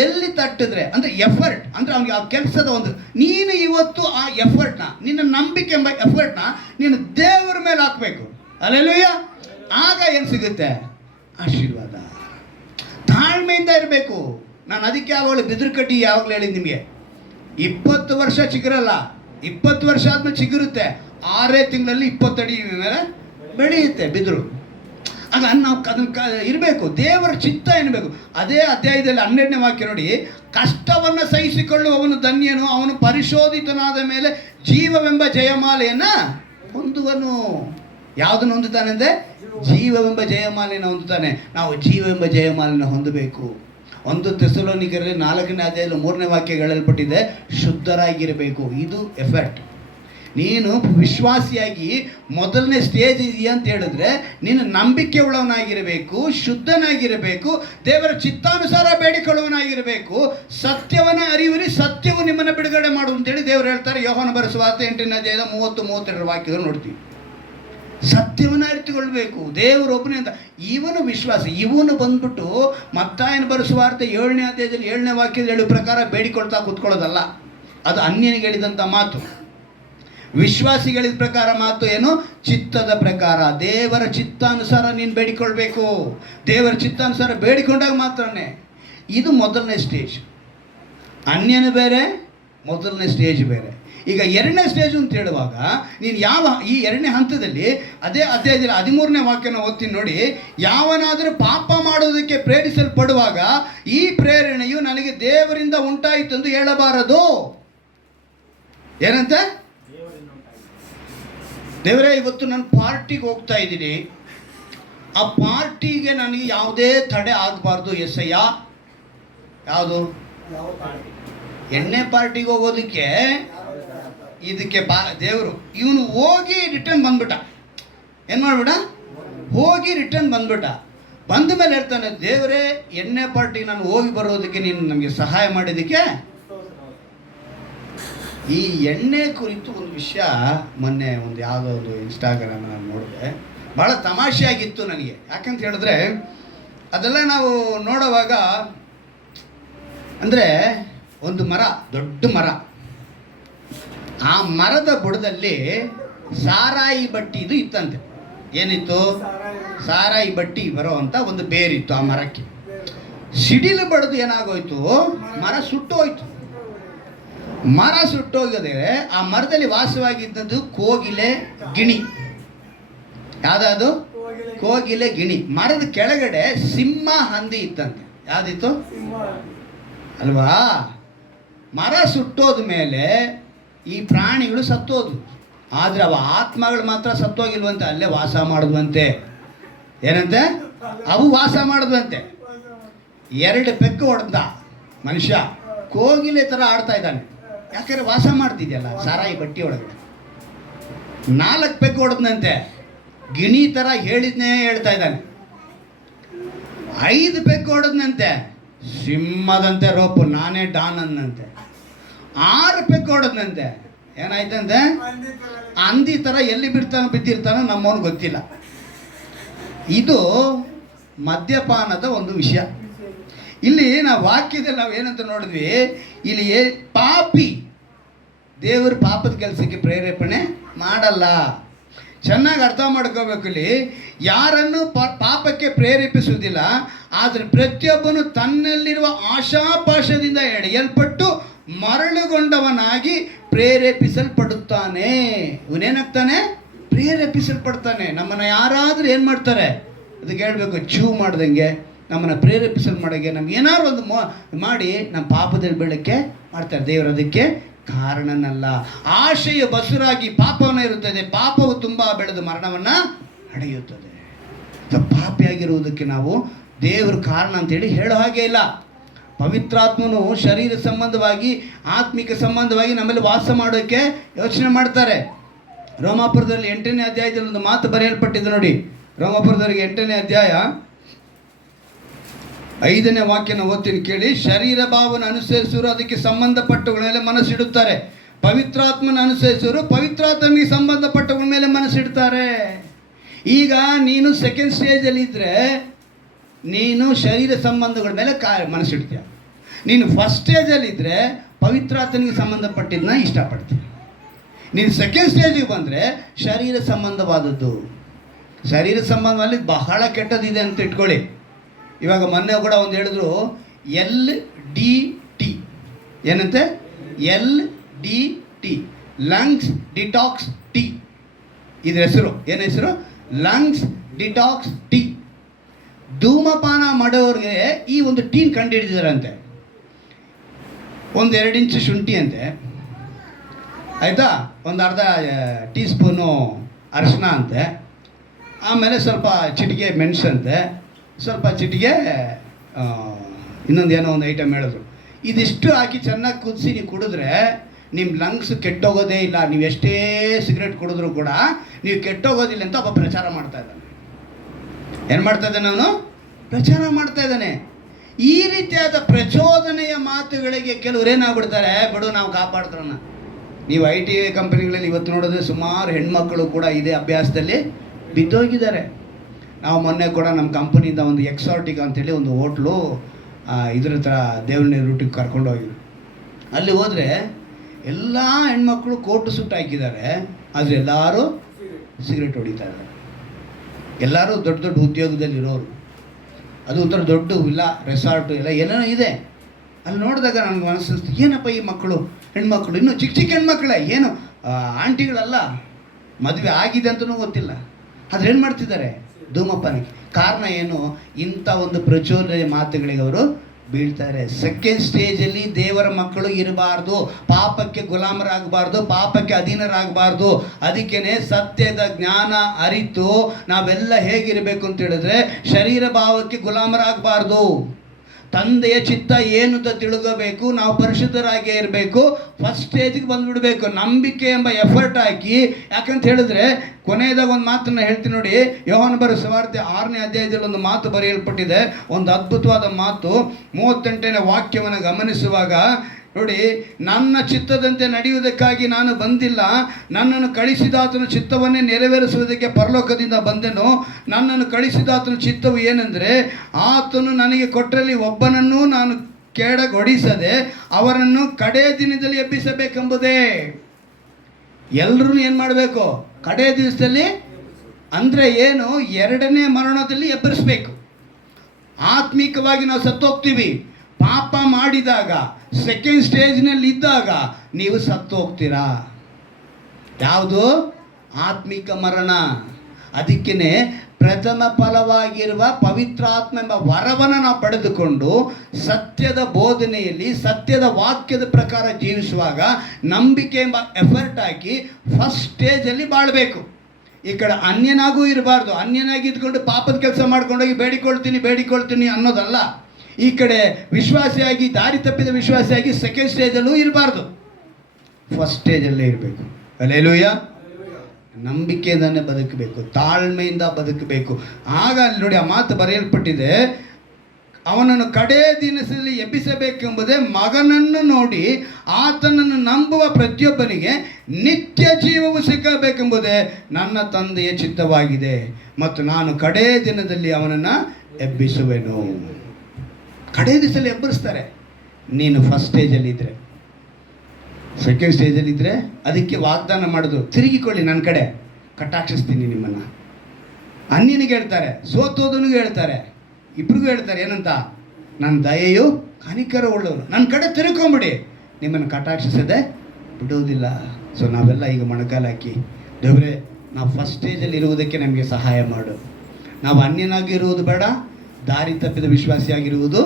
ಎಲ್ಲಿ ತಟ್ಟಿದ್ರೆ ಅಂದರೆ ಎಫರ್ಟ್, ಅಂದರೆ ಅವ್ನಿಗೆ ಆ ಕೆಲಸದ ಒಂದು, ನೀನು ಇವತ್ತು ಆ ಎಫರ್ಟ್ನ, ನಿನ್ನ ನಂಬಿಕೆ ಎಂಬ ಎಫರ್ಟ್ನ ನೀನು ದೇವರ ಮೇಲೆ ಹಾಕಬೇಕು. ಅಲ್ಲೆಲ್ಲೂಯ್ಯ. ಆಗ ಏನು ಸಿಗುತ್ತೆ? ಆಶೀರ್ವಾದ. ತಾಳ್ಮೆಯಿಂದ ಇರಬೇಕು. ನಾನು ಅದಕ್ಕೆ ಯಾವಾಗಲೂ ಬಿದಿರುಕಟ್ಟಿ ಯಾವಾಗಲೂ ಹೇಳಿದ್ದು ನಿಮಗೆ, 20 ವರ್ಷ ಚಿಗುರಲ್ಲ, 20 ವರ್ಷ ಆದ್ಮೇಲೆ ಚಿಗುರುತ್ತೆ. 6 ತಿಂಗಳಲ್ಲಿ 20 ಅಡಿ ಮೇಲೆ ಬೆಳೆಯುತ್ತೆ ಬಿದಿರು. ಆಗ ನಾವು ಅದನ್ನು ಇರಬೇಕು, ದೇವರ ಚಿತ್ತ ಎನ್ನಬೇಕು. ಅದೇ ಅಧ್ಯಾಯದಲ್ಲಿ 12ನೇ ವಾಕ್ಯ ನೋಡಿ, ಕಷ್ಟವನ್ನು ಸಹಿಸಿಕೊಳ್ಳುವವನು ಧನ್ಯನು, ಅವನು ಪರಿಶೋಧಿತನಾದ ಮೇಲೆ ಜೀವವೆಂಬ ಜಯಮಾಲೆಯನ್ನು ಹೊಂದುವನು. ಯಾವುದನ್ನು ಹೊಂದುತ್ತಾನೆ ಅಂದರೆ ಜೀವವೆಂಬ ಜಯಮಾಲೆಯನ್ನು ಹೊಂದುತ್ತಾನೆ. ನಾವು ಜೀವವೆಂಬ ಜಯಮಾಲೆಯನ್ನು ಹೊಂದಬೇಕು. 1 ಥೆಸಲೋನಿಕರಲ್ಲಿ 4ನೇ ಅಧ್ಯಾಯದಲ್ಲಿ 3ನೇ ವಾಕ್ಯ ಹೇಳಲ್ಪಟ್ಟಿದೆ, ಶುದ್ಧರಾಗಿರಬೇಕು. ಇದು ಎಫರ್ಟ್. ನೀನು ವಿಶ್ವಾಸಿಯಾಗಿ ಮೊದಲನೇ ಸ್ಟೇಜ್ ಇದೆಯಾ ಅಂತ ಹೇಳಿದ್ರೆ, ನೀನು ನಂಬಿಕೆ ಉಳ್ಳವನಾಗಿರಬೇಕು, ಶುದ್ಧನಾಗಿರಬೇಕು, ದೇವರ ಚಿತ್ತಾನುಸಾರ ಬೇಡಿಕೊಳ್ಳುವನಾಗಿರಬೇಕು, ಸತ್ಯವನ್ನು ಅರಿವಿರಿ, ಸತ್ಯವು ನಿಮ್ಮನ್ನು ಬಿಡುಗಡೆ ಮಾಡು ಅಂತೇಳಿ ದೇವರು ಹೇಳ್ತಾರೆ. ಯೋಹಾನ ಬರೆದ ಸುವಾರ್ತೆ 8ನೇ ಅಧ್ಯಾಯದ 30-32 ವಾಕ್ಯಗಳು ನೋಡ್ತೀವಿ. ಸತ್ಯವನ್ನು ಅರಿತುಕೊಳ್ಬೇಕು, ದೇವರೊಬ್ಬನೇ ಅಂತ. ಇವನು ವಿಶ್ವಾಸ. ಇವನು ಬಂದ್ಬಿಟ್ಟು ಮತ್ತಾಯನ ಬರೆದ ಸುವಾರ್ತೆ 7ನೇ ಅಧ್ಯಾಯದಲ್ಲಿ 7ನೇ ವಾಕ್ಯದ ಹೇಳುವ ಪ್ರಕಾರ ಬೇಡಿಕೊಳ್ತಾ ಕೂತ್ಕೊಳ್ಳೋದಲ್ಲ. ಅದು ಅನ್ಯನಿಗೆ ಹೇಳಿದಂಥ ಮಾತು. ವಿಶ್ವಾಸಿಗಳಿದ ಪ್ರಕಾರ ಮಾತು ಏನು? ಚಿತ್ತದ ಪ್ರಕಾರ, ದೇವರ ಚಿತ್ತಾನುಸಾರ ನೀನು ಬೇಡಿಕೊಳ್ಬೇಕು. ದೇವರ ಚಿತ್ತಾನುಸಾರ ಬೇಡಿಕೊಂಡಾಗ ಮಾತ್ರನೇ. ಇದು ಮೊದಲನೇ ಸ್ಟೇಜ್. ಅನ್ಯನು ಬೇರೆ, ಮೊದಲನೇ ಸ್ಟೇಜ್ ಬೇರೆ. ಈಗ 2ನೇ ಸ್ಟೇಜ್ ಅಂತ ಹೇಳುವಾಗ ನೀನು ಈ 2ನೇ ಹಂತದಲ್ಲಿ ಅದೇ ಅಧ್ಯಾಯದಲ್ಲಿ 13ನೇ ವಾಕ್ಯನ ಓದ್ತೀನಿ ನೋಡಿ. ಯಾವನಾದರೂ ಪಾಪ ಮಾಡೋದಕ್ಕೆ ಪ್ರೇರಿಸಲ್ಪಡುವಾಗ ಈ ಪ್ರೇರಣೆಯು ನನಗೆ ದೇವರಿಂದ ಉಂಟಾಯಿತು ಎಂದು ಹೇಳಬಾರದು. ಏನಂತೆ? ದೇವರೇ, ಇವತ್ತು ನಾನು ಪಾರ್ಟಿಗೆ ಹೋಗ್ತಾ ಇದ್ದೀನಿ, ಆ ಪಾರ್ಟಿಗೆ ನನಗೆ ಯಾವುದೇ ತಡೆ ಆಗಬಾರ್ದು ಎಸ್ಸಯ್ಯ. ಯಾವುದು? ಎಣ್ಣೆ ಪಾರ್ಟಿಗೆ ಹೋಗೋದಕ್ಕೆ ಇದಕ್ಕೆ ದೇವರು ಇವನು ಹೋಗಿ ರಿಟರ್ನ್ ಬಂದ್ಬಿಟ್ಟ. ಏನು ಮಾಡ್ಬಿಟ್ಟ? ಹೋಗಿ ರಿಟರ್ನ್ ಬಂದ್ಬಿಟ್ಟ. ಬಂದ ಮೇಲೆ ಹೇಳ್ತಾನೆ, ದೇವರೇ, ಎಣ್ಣೆ ಪಾರ್ಟಿಗೆ ನಾನು ಹೋಗಿ ಬರೋದಕ್ಕೆ ನೀನು ನಮಗೆ ಸಹಾಯ ಮಾಡಿದ್ದಕ್ಕೆ. ಈ ಎಣ್ಣೆ ಕುರಿತು ಒಂದು ವಿಷಯ ಮೊನ್ನೆ ಒಂದು ಯಾವುದೋ ಒಂದು ಇನ್ಸ್ಟಾಗ್ರಾಮ್ ನಾನು ನೋಡಿದೆ, ಭಾಳ ತಮಾಷೆಯಾಗಿತ್ತು ನನಗೆ. ಯಾಕಂತ ಹೇಳಿದ್ರೆ ಅದೆಲ್ಲ ನಾವು ನೋಡುವಾಗ, ಅಂದರೆ ಒಂದು ಮರ, ದೊಡ್ಡ ಮರ, ಆ ಮರದ ಬುಡದಲ್ಲಿ ಸಾರಾಯಿ ಬಟ್ಟಿದು ಇತ್ತಂತೆ. ಏನಿತ್ತು? ಸಾರಾಯಿ ಬಟ್ಟಿ ಬರೋ ಅಂತ ಒಂದು ಬೇರಿತ್ತು ಆ ಮರಕ್ಕೆ. ಸಿಡಿಲು ಬಡ್ದು ಏನಾಗೋಯ್ತು, ಮರ ಸುಟ್ಟೋಯ್ತು. ಮರ ಸುಟ್ಟೋಗದೆ ಆ ಮರದಲ್ಲಿ ವಾಸವಾಗಿದ್ದದ್ದು ಕೋಗಿಲೆ ಗಿಣಿ. ಯಾವ್ದು? ಕೋಗಿಲೆ ಗಿಣಿ. ಮರದ ಕೆಳಗಡೆ ಸಿಂಹ ಹಂದಿ ಇತ್ತಂತೆ. ಯಾವ್ದಿತ್ತು ಅಲ್ವಾ? ಮರ ಸುಟ್ಟೋದ ಮೇಲೆ ಈ ಪ್ರಾಣಿಗಳು ಸತ್ತೋದು, ಆದರೆ ಅವ ಆತ್ಮಗಳು ಮಾತ್ರ ಸತ್ತೋಗಿಲ್ವಂತೆ, ಅಲ್ಲೇ ವಾಸ ಮಾಡಿದ್ವಂತೆ. ಏನಂತೆ? ಅವು ವಾಸ ಮಾಡಿದ್ವಂತೆ. 2 ಪೆಕ್ಕು ಹೊಡೆದ ಮನುಷ್ಯ, ಕೋಗಿಲೆ ಥರ ಆಡ್ತಾ ಇದ್ದಾನೆ. ಯಾಕಂದ್ರೆ ವಾಸ ಮಾಡ್ತಿದ್ಯಲ್ಲ ಸಾರಾಯಿ ಬಟ್ಟಿ ಒಳಗಡೆ. 4 ಪೆಕ್ಕು ಹೊಡೆದಂತೆ, ಗಿಣಿ ಥರ ಹೇಳಿದ್ನೇ ಹೇಳ್ತಾ ಇದ್ದಾನೆ. 5 ಪೆಕ್ಕು ಹೊಡೆದಂತೆ, ಸಿಂಹದಂತೆ ರೋಪು, ನಾನೇ ಡಾನ್ ಅನ್ನಂತೆ. 6 ಪೆಕ್ಕು ಹೊಡೆದಂತೆ, ಏನಾಯ್ತಂತೆ? ಹಂದಿ ಥರ ಎಲ್ಲಿ ಬಿದ್ದಿರ್ತಾನೋ ನಮ್ಮವನು ಗೊತ್ತಿಲ್ಲ. ಇದು ಮದ್ಯಪಾನದ ಒಂದು ವಿಷಯ. ಇಲ್ಲಿ ನಾವು ವಾಕ್ಯದಲ್ಲಿ ನಾವು ಏನಂತ ನೋಡಿದ್ವಿ, ಇಲ್ಲಿ ಪಾಪಿ ದೇವರು ಪಾಪದ ಕೆಲಸಕ್ಕೆ ಪ್ರೇರೇಪಣೆ ಮಾಡಲ್ಲ. ಚೆನ್ನಾಗಿ ಅರ್ಥ ಮಾಡ್ಕೋಬೇಕು. ಇಲ್ಲಿ ಯಾರನ್ನು ಪಾಪಕ್ಕೆ ಪ್ರೇರೇಪಿಸುವುದಿಲ್ಲ, ಆದರೆ ಪ್ರತಿಯೊಬ್ಬನು ತನ್ನಲ್ಲಿರುವ ಆಶಾಪಾಶದಿಂದ ಎಳೆಯಲ್ಪಟ್ಟು ಮರಳುಗೊಂಡವನಾಗಿ ಪ್ರೇರೇಪಿಸಲ್ಪಡುತ್ತಾನೆ. ಇವನೇನಾಗ್ತಾನೆ? ಪ್ರೇರೇಪಿಸಲ್ಪಡ್ತಾನೆ. ನಮ್ಮನ್ನು ಯಾರಾದರೂ ಏನು ಮಾಡ್ತಾರೆ? ಅದಕ್ಕೆ ಹೇಳಬೇಕು, ಚೂ ಮಾಡ್ದಂಗೆ ನಮ್ಮನ್ನು ಮಾಡಂಗೆ ನಮ್ಗೆ ಏನಾದ್ರು ಒಂದು ಮಾಡಿ ನಮ್ಮ ಪಾಪದಲ್ಲಿ ಬೀಳಕ್ಕೆ ಮಾಡ್ತಾರೆ. ದೇವರು ಅದಕ್ಕೆ ಕಾರಣನಲ್ಲ. ಆಶೆಯ ಬಸುರಾಗಿ ಪಾಪವನ್ನು ಇರುತ್ತದೆ, ಪಾಪವು ತುಂಬ ಬೆಳೆದು ಮರಣವನ್ನು ಹಡೆಯುತ್ತದೆ. ಪಾಪಿಯಾಗಿರುವುದಕ್ಕೆ ನಾವು ದೇವರು ಕಾರಣ ಅಂತೇಳಿ ಹೇಳೋ ಹಾಗೆ ಇಲ್ಲ. ಪವಿತ್ರಾತ್ಮನು ಶರೀರ ಸಂಬಂಧವಾಗಿ, ಆತ್ಮಿಕ ಸಂಬಂಧವಾಗಿ ನಮ್ಮಲ್ಲಿ ವಾಸ ಮಾಡೋಕ್ಕೆ ಯೋಚನೆ ಮಾಡ್ತಾರೆ. ರೋಮಾಪುರದಲ್ಲಿ 8ನೇ ಅಧ್ಯಾಯದಲ್ಲಿ ಒಂದು ಮಾತು ಬರೆಯಲ್ಪಟ್ಟಿದೆ ನೋಡಿ. ರೋಮಾಪುರದವರಿಗೆ 8ನೇ ಅಧ್ಯಾಯ 5ನೇ ವಾಕ್ಯನ ಓದ್ತೀನಿ ಕೇಳಿ. ಶರೀರ ಭಾವನ ಅನುಸರಿಸುವರು ಅದಕ್ಕೆ ಸಂಬಂಧಪಟ್ಟಗಳ ಮೇಲೆ ಮನಸ್ಸಿಡುತ್ತಾರೆ, ಪವಿತ್ರಾತ್ಮನ ಅನುಸರಿಸುವರು ಪವಿತ್ರಾತ್ಮನಿಗೆ ಸಂಬಂಧಪಟ್ಟಗಳ ಮೇಲೆ ಮನಸ್ಸಿಡ್ತಾರೆ. ಈಗ ನೀನು ಸೆಕೆಂಡ್ ಸ್ಟೇಜಲ್ಲಿ ಇದ್ದರೆ ನೀನು ಶರೀರ ಸಂಬಂಧಗಳ ಮೇಲೆ ಮನಸ್ಸಿಡ್ತೀಯ. ನೀನು ಫಸ್ಟ್ ಸ್ಟೇಜಲ್ಲಿದ್ದರೆ ಪವಿತ್ರಾತ್ಮನಿಗೆ ಸಂಬಂಧಪಟ್ಟಿದ್ದನ್ನ ಇಷ್ಟಪಡ್ತೀಯ. ನೀನು ಸೆಕೆಂಡ್ ಸ್ಟೇಜಿಗೆ ಬಂದರೆ ಶರೀರ ಸಂಬಂಧವಾದದ್ದು. ಶರೀರ ಸಂಬಂಧದಲ್ಲಿ ಬಹಳ ಕೆಟ್ಟದಿದೆ ಅಂತ ಇಟ್ಕೊಳ್ಳಿ. ಇವಾಗ ಮೊನ್ನೆ ಕೂಡ ಒಂದು ಹೇಳಿದ್ರು, LDT. ಏನಂತೆ? LDT, lungs detox T. ಇದ್ರ ಹೆಸರು ಏನು ಹೆಸರು? Lungs detox T. ಧೂಮಪಾನ ಮಾಡೋರಿಗೆ ಈ ಒಂದು ಟೀನ್ ಕಂಡುಹಿಡಿದಿದ್ದಾರಂತೆ. 1-2 ಇಂಚು ಶುಂಠಿ ಅಂತೆ, ಆಯಿತಾ, ಒಂದು ಅರ್ಧ ಟೀ ಸ್ಪೂನು ಅರಿಶಿನ ಅಂತೆ, ಆಮೇಲೆ ಸ್ವಲ್ಪ ಚಿಟಿಕೆ ಮೆಣಸಂತೆ, ಸ್ವಲ್ಪ ಚಿಟಿಕೆ ಇನ್ನೊಂದು ಏನೋ ಒಂದು ಐಟಮ್ ಹೇಳಿದ್ರು. ಇದಿಷ್ಟು ಹಾಕಿ ಚೆನ್ನಾಗಿ ಕುದಿಸಿ ನೀವು ಕುಡಿದ್ರೆ ನಿಮ್ಮ ಲಂಗ್ಸ್ ಕೆಟ್ಟೋಗೋದೇ ಇಲ್ಲ. ನೀವು ಎಷ್ಟೇ ಸಿಗರೇಟ್ ಕುಡಿದ್ರೂ ಕೂಡ ನೀವು ಕೆಟ್ಟೋಗೋದಿಲ್ಲ ಅಂತ ಒಬ್ಬ ಪ್ರಚಾರ ಮಾಡ್ತಾ ಇದ್ದಾನೆ. ಏನು ಮಾಡ್ತಾ ಇದ್ದಾನೆ ಅವನು? ಪ್ರಚಾರ ಮಾಡ್ತಾ ಇದ್ದಾನೆ. ಈ ರೀತಿಯಾದ ಪ್ರಚೋದನೆಯ ಮಾತುಗಳಿಗೆ ಕೆಲವರು ಏನಾಗ್ಬಿಡ್ತಾರೆ, ಬಿಡು ನಾವು ಕಾಪಾಡ್ತಾರನ್ನ. ನೀವು IT ಕಂಪನಿಗಳಲ್ಲಿ ಇವತ್ತು ನೋಡಿದ್ರೆ ಸುಮಾರು ಹೆಣ್ಮಕ್ಕಳು ಕೂಡ ಇದೇ ಅಭ್ಯಾಸದಲ್ಲಿ ಬಿದ್ದೋಗಿದ್ದಾರೆ. ನಾವು ಮೊನ್ನೆ ಕೂಡ ನಮ್ಮ ಕಂಪನಿಯಿಂದ ಒಂದು ಎಕ್ಸಾಟಿಕ್ ಅಂತೇಳಿ ಒಂದು ಹೋಟ್ಲು ಇದ್ರ ಹತ್ರ ದೇವರನೇ ರೂಟಿಗೆ ಕರ್ಕೊಂಡು ಹೋಗಿದ್ರು. ಅಲ್ಲಿ ಹೋದರೆ ಎಲ್ಲ ಹೆಣ್ಮಕ್ಳು ಕೋಟು ಸುಟ್ಟು ಹಾಕಿದ್ದಾರೆ, ಆದರೆ ಎಲ್ಲರೂ ಸಿಗರೇಟ್ ಹೊಡಿತಾ ಇದ್ದಾರೆ. ಎಲ್ಲರೂ ದೊಡ್ಡ ದೊಡ್ಡ ಉದ್ಯೋಗದಲ್ಲಿರೋರು, ಅದು ಒಂಥರ ದೊಡ್ಡ ವಿಲ್ಲಾ ರೆಸಾರ್ಟು ಎಲ್ಲ ಏನೇನೋ ಇದೆ. ಅಲ್ಲಿ ನೋಡಿದಾಗ ನನಗೆ ಅನಿಸ್ತು, ಏನಪ್ಪ ಈ ಮಕ್ಕಳು, ಹೆಣ್ಮಕ್ಳು ಇನ್ನೂ ಚಿಕ್ಕ ಚಿಕ್ಕ ಹೆಣ್ಮಕ್ಳೇ, ಏನು ಆಂಟಿಗಳಲ್ಲ, ಮದುವೆ ಆಗಿದೆ ಅಂತಲೂ ಗೊತ್ತಿಲ್ಲ, ಆದರೆ ಏನು ಮಾಡ್ತಿದ್ದಾರೆ? ಧೂಮಪಾನಕ್ಕೆ. ಕಾರಣ ಏನು? ಇಂಥ ಒಂದು ಪ್ರಚೋದನೆಯ ಮಾತುಗಳಿಗೆ ಅವರು ಬೀಳ್ತಾರೆ. ಸೆಕೆಂಡ್ ಸ್ಟೇಜಲ್ಲಿ ದೇವರ ಮಕ್ಕಳು ಇರಬಾರ್ದು, ಪಾಪಕ್ಕೆ ಗುಲಾಮರಾಗಬಾರ್ದು, ಪಾಪಕ್ಕೆ ಅಧೀನರಾಗಬಾರ್ದು. ಅದಕ್ಕೇ ಸತ್ಯದ ಜ್ಞಾನ ಅರಿತು ನಾವೆಲ್ಲ ಹೇಗಿರಬೇಕು ಅಂತ ಹೇಳಿದ್ರೆ, ಶರೀರ ಭಾವಕ್ಕೆ ಗುಲಾಮರಾಗಬಾರ್ದು, ತಂದೆಯ ಚಿತ್ತ ಏನು ಅಂತ ತಿಳ್ಕೋಬೇಕು, ನಾವು ಪರಿಶುದ್ಧರಾಗೇ ಇರಬೇಕು, ಫಸ್ಟ್ ಸ್ಟೇಜ್ಗೆ ಬಂದುಬಿಡಬೇಕು. ನಂಬಿಕೆ ಎಂಬ ಎಫರ್ಟ್ ಹಾಕಿ, ಯಾಕಂತ ಹೇಳಿದ್ರೆ ಕೊನೆಯದಾಗ ಒಂದು ಮಾತನ್ನು ಹೇಳ್ತೀನಿ ನೋಡಿ. ಯೋಹಾನ ಬರೆದ ಸುವಾರ್ತೆ 6ನೇ ಅಧ್ಯಾಯದಲ್ಲಿ ಒಂದು ಮಾತು ಬರೆಯಲ್ಪಟ್ಟಿದೆ, ಒಂದು ಅದ್ಭುತವಾದ ಮಾತು. 38ನೇ ವಾಕ್ಯವನ್ನು ಗಮನಿಸುವಾಗ ನೋಡಿ, ನನ್ನ ಚಿತ್ತದಂತೆ ನಡೆಯುವುದಕ್ಕಾಗಿ ನಾನು ಬಂದಿಲ್ಲ, ನನ್ನನ್ನು ಕಳಿಸಿದಾತನ ಚಿತ್ತವನ್ನೇ ನೆರವೇರಿಸುವುದಕ್ಕೆ ಪರಲೋಕದಿಂದ ಬಂದೆನು. ನನ್ನನ್ನು ಕಳಿಸಿದಾತನ ಚಿತ್ತವು ಏನೆಂದರೆ, ಆತನು ನನಗೆ ಕೊಟ್ಟರಲ್ಲಿ ಒಬ್ಬನನ್ನೂ ನಾನು ಕೆಡಗೊಡಿಸದೆ ಅವರನ್ನು ಕಡೇ ದಿನದಲ್ಲಿ ಎಬ್ಬಿಸಬೇಕೆಂಬುದೇ. ಎಲ್ಲರೂ ಏನು ಮಾಡಬೇಕು? ಕಡೇ ದಿವಸದಲ್ಲಿ ಅಂದರೆ ಏನು? 2ನೇ ಮರಣದಲ್ಲಿ ಎಬ್ಬರಿಸಬೇಕು. ಆತ್ಮಿಕವಾಗಿ ನಾವು ಸತ್ತೋಗ್ತೀವಿ. ಪಾಪ ಮಾಡಿದಾಗ ಸೆಕೆಂಡ್ ಸ್ಟೇಜ್ನಲ್ಲಿ ಇದ್ದಾಗ ನೀವು ಸತ್ತು ಹೋಗ್ತೀರಾ. ಯಾವುದು? ಆತ್ಮಿಕ ಮರಣ. ಅದಕ್ಕೇ ಪ್ರಥಮ ಫಲವಾಗಿರುವ ಪವಿತ್ರಾತ್ಮ ಎಂಬ ವರವನ್ನು ನಾವು ಪಡೆದುಕೊಂಡು ಸತ್ಯದ ಬೋಧನೆಯಲ್ಲಿ ಸತ್ಯದ ವಾಕ್ಯದ ಪ್ರಕಾರ ಜೀವಿಸುವಾಗ ನಂಬಿಕೆ ಎಂಬ ಎಫರ್ಟ್ ಹಾಕಿ ಫಸ್ಟ್ ಸ್ಟೇಜಲ್ಲಿ ಬಾಳಬೇಕು. ಈ ಕಡೆ ಅನ್ಯನಾಗೂ ಇರಬಾರ್ದು. ಅನ್ಯನಾಗಿ ಇದ್ಕೊಂಡು ಪಾಪದ ಕೆಲಸ ಮಾಡ್ಕೊಂಡೋಗಿ ಬೇಡಿಕೊಳ್ತೀನಿ ಅನ್ನೋದಲ್ಲ. ಈ ಕಡೆ ವಿಶ್ವಾಸಿಯಾಗಿ, ದಾರಿ ತಪ್ಪಿದ ವಿಶ್ವಾಸಿಯಾಗಿ ಸೆಕೆಂಡ್ ಸ್ಟೇಜಲ್ಲೂ ಇರಬಾರ್ದು, ಫಸ್ಟ್ ಸ್ಟೇಜಲ್ಲೇ ಇರಬೇಕು. ಹಲ್ಲೆಲೂಯಾ. ನಂಬಿಕೆಯಿಂದನೇ ಬದುಕಬೇಕು, ತಾಳ್ಮೆಯಿಂದ ಬದುಕಬೇಕು. ಆಗ ಅಲ್ಲಿ ನೋಡಿ ಆ ಮಾತು ಬರೆಯಲ್ಪಟ್ಟಿದೆ, ಅವನನ್ನು ಕಡೇ ದಿನದಲ್ಲಿ ಎಬ್ಬಿಸಬೇಕೆಂಬುದೇ. ಮಗನನ್ನು ನೋಡಿ ಆತನನ್ನು ನಂಬುವ ಪ್ರತಿಯೊಬ್ಬನಿಗೆ ನಿತ್ಯ ಜೀವವು ಸಿಕ್ಕಬೇಕೆಂಬುದೇ ನನ್ನ ತಂದೆಯ ಚಿತ್ತವಾಗಿದೆ, ಮತ್ತು ನಾನು ಕಡೇ ದಿನದಲ್ಲಿ ಅವನನ್ನು ಎಬ್ಬಿಸುವೆನು. ಕಡೇ ದಿವಸದಲ್ಲಿ ಎಬ್ಬರಿಸ್ತಾರೆ. ನೀನು ಫಸ್ಟ್ ಸ್ಟೇಜಲ್ಲಿದ್ದರೆ, ಸೆಕೆಂಡ್ ಸ್ಟೇಜಲ್ಲಿದ್ದರೆ ಅದಕ್ಕೆ ವಾಗ್ದಾನ ಮಾಡೋದು, ತಿರುಗಿಕೊಳ್ಳಿ ನನ್ನ ಕಡೆ, ಕಟಾಕ್ಷಿಸ್ತೀನಿ ನಿಮ್ಮನ್ನು. ಅನ್ಯನಿಗೆ ಹೇಳ್ತಾರೆ, ಸೋತೋದನಿಗೂ ಹೇಳ್ತಾರೆ, ಇಬ್ರಿಗೂ ಹೇಳ್ತಾರೆ ಏನಂತ? ನನ್ನ ದಯೆಯು ಕನಿಕರ ಉಳ್ಳವನು, ನನ್ನ ಕಡೆ ತಿರುಕೊಂಬಿಡಿ, ನಿಮ್ಮನ್ನು ಕಟಾಕ್ಷಿಸದೆ ಬಿಡೋದಿಲ್ಲ. ಸೊ ನಾವೆಲ್ಲ ಈಗ ಮೊಣಕಾಲು ಹಾಕಿ, ದೇವರೇ ನಾವು ಫಸ್ಟ್ ಸ್ಟೇಜಲ್ಲಿ ಇರುವುದಕ್ಕೆ ನಮಗೆ ಸಹಾಯ ಮಾಡು. ನಾವು ಅನ್ಯನಾಗಿರುವುದು ಬೇಡ, ದಾರಿ ತಪ್ಪಿದ ವಿಶ್ವಾಸಿಯಾಗಿರುವುದು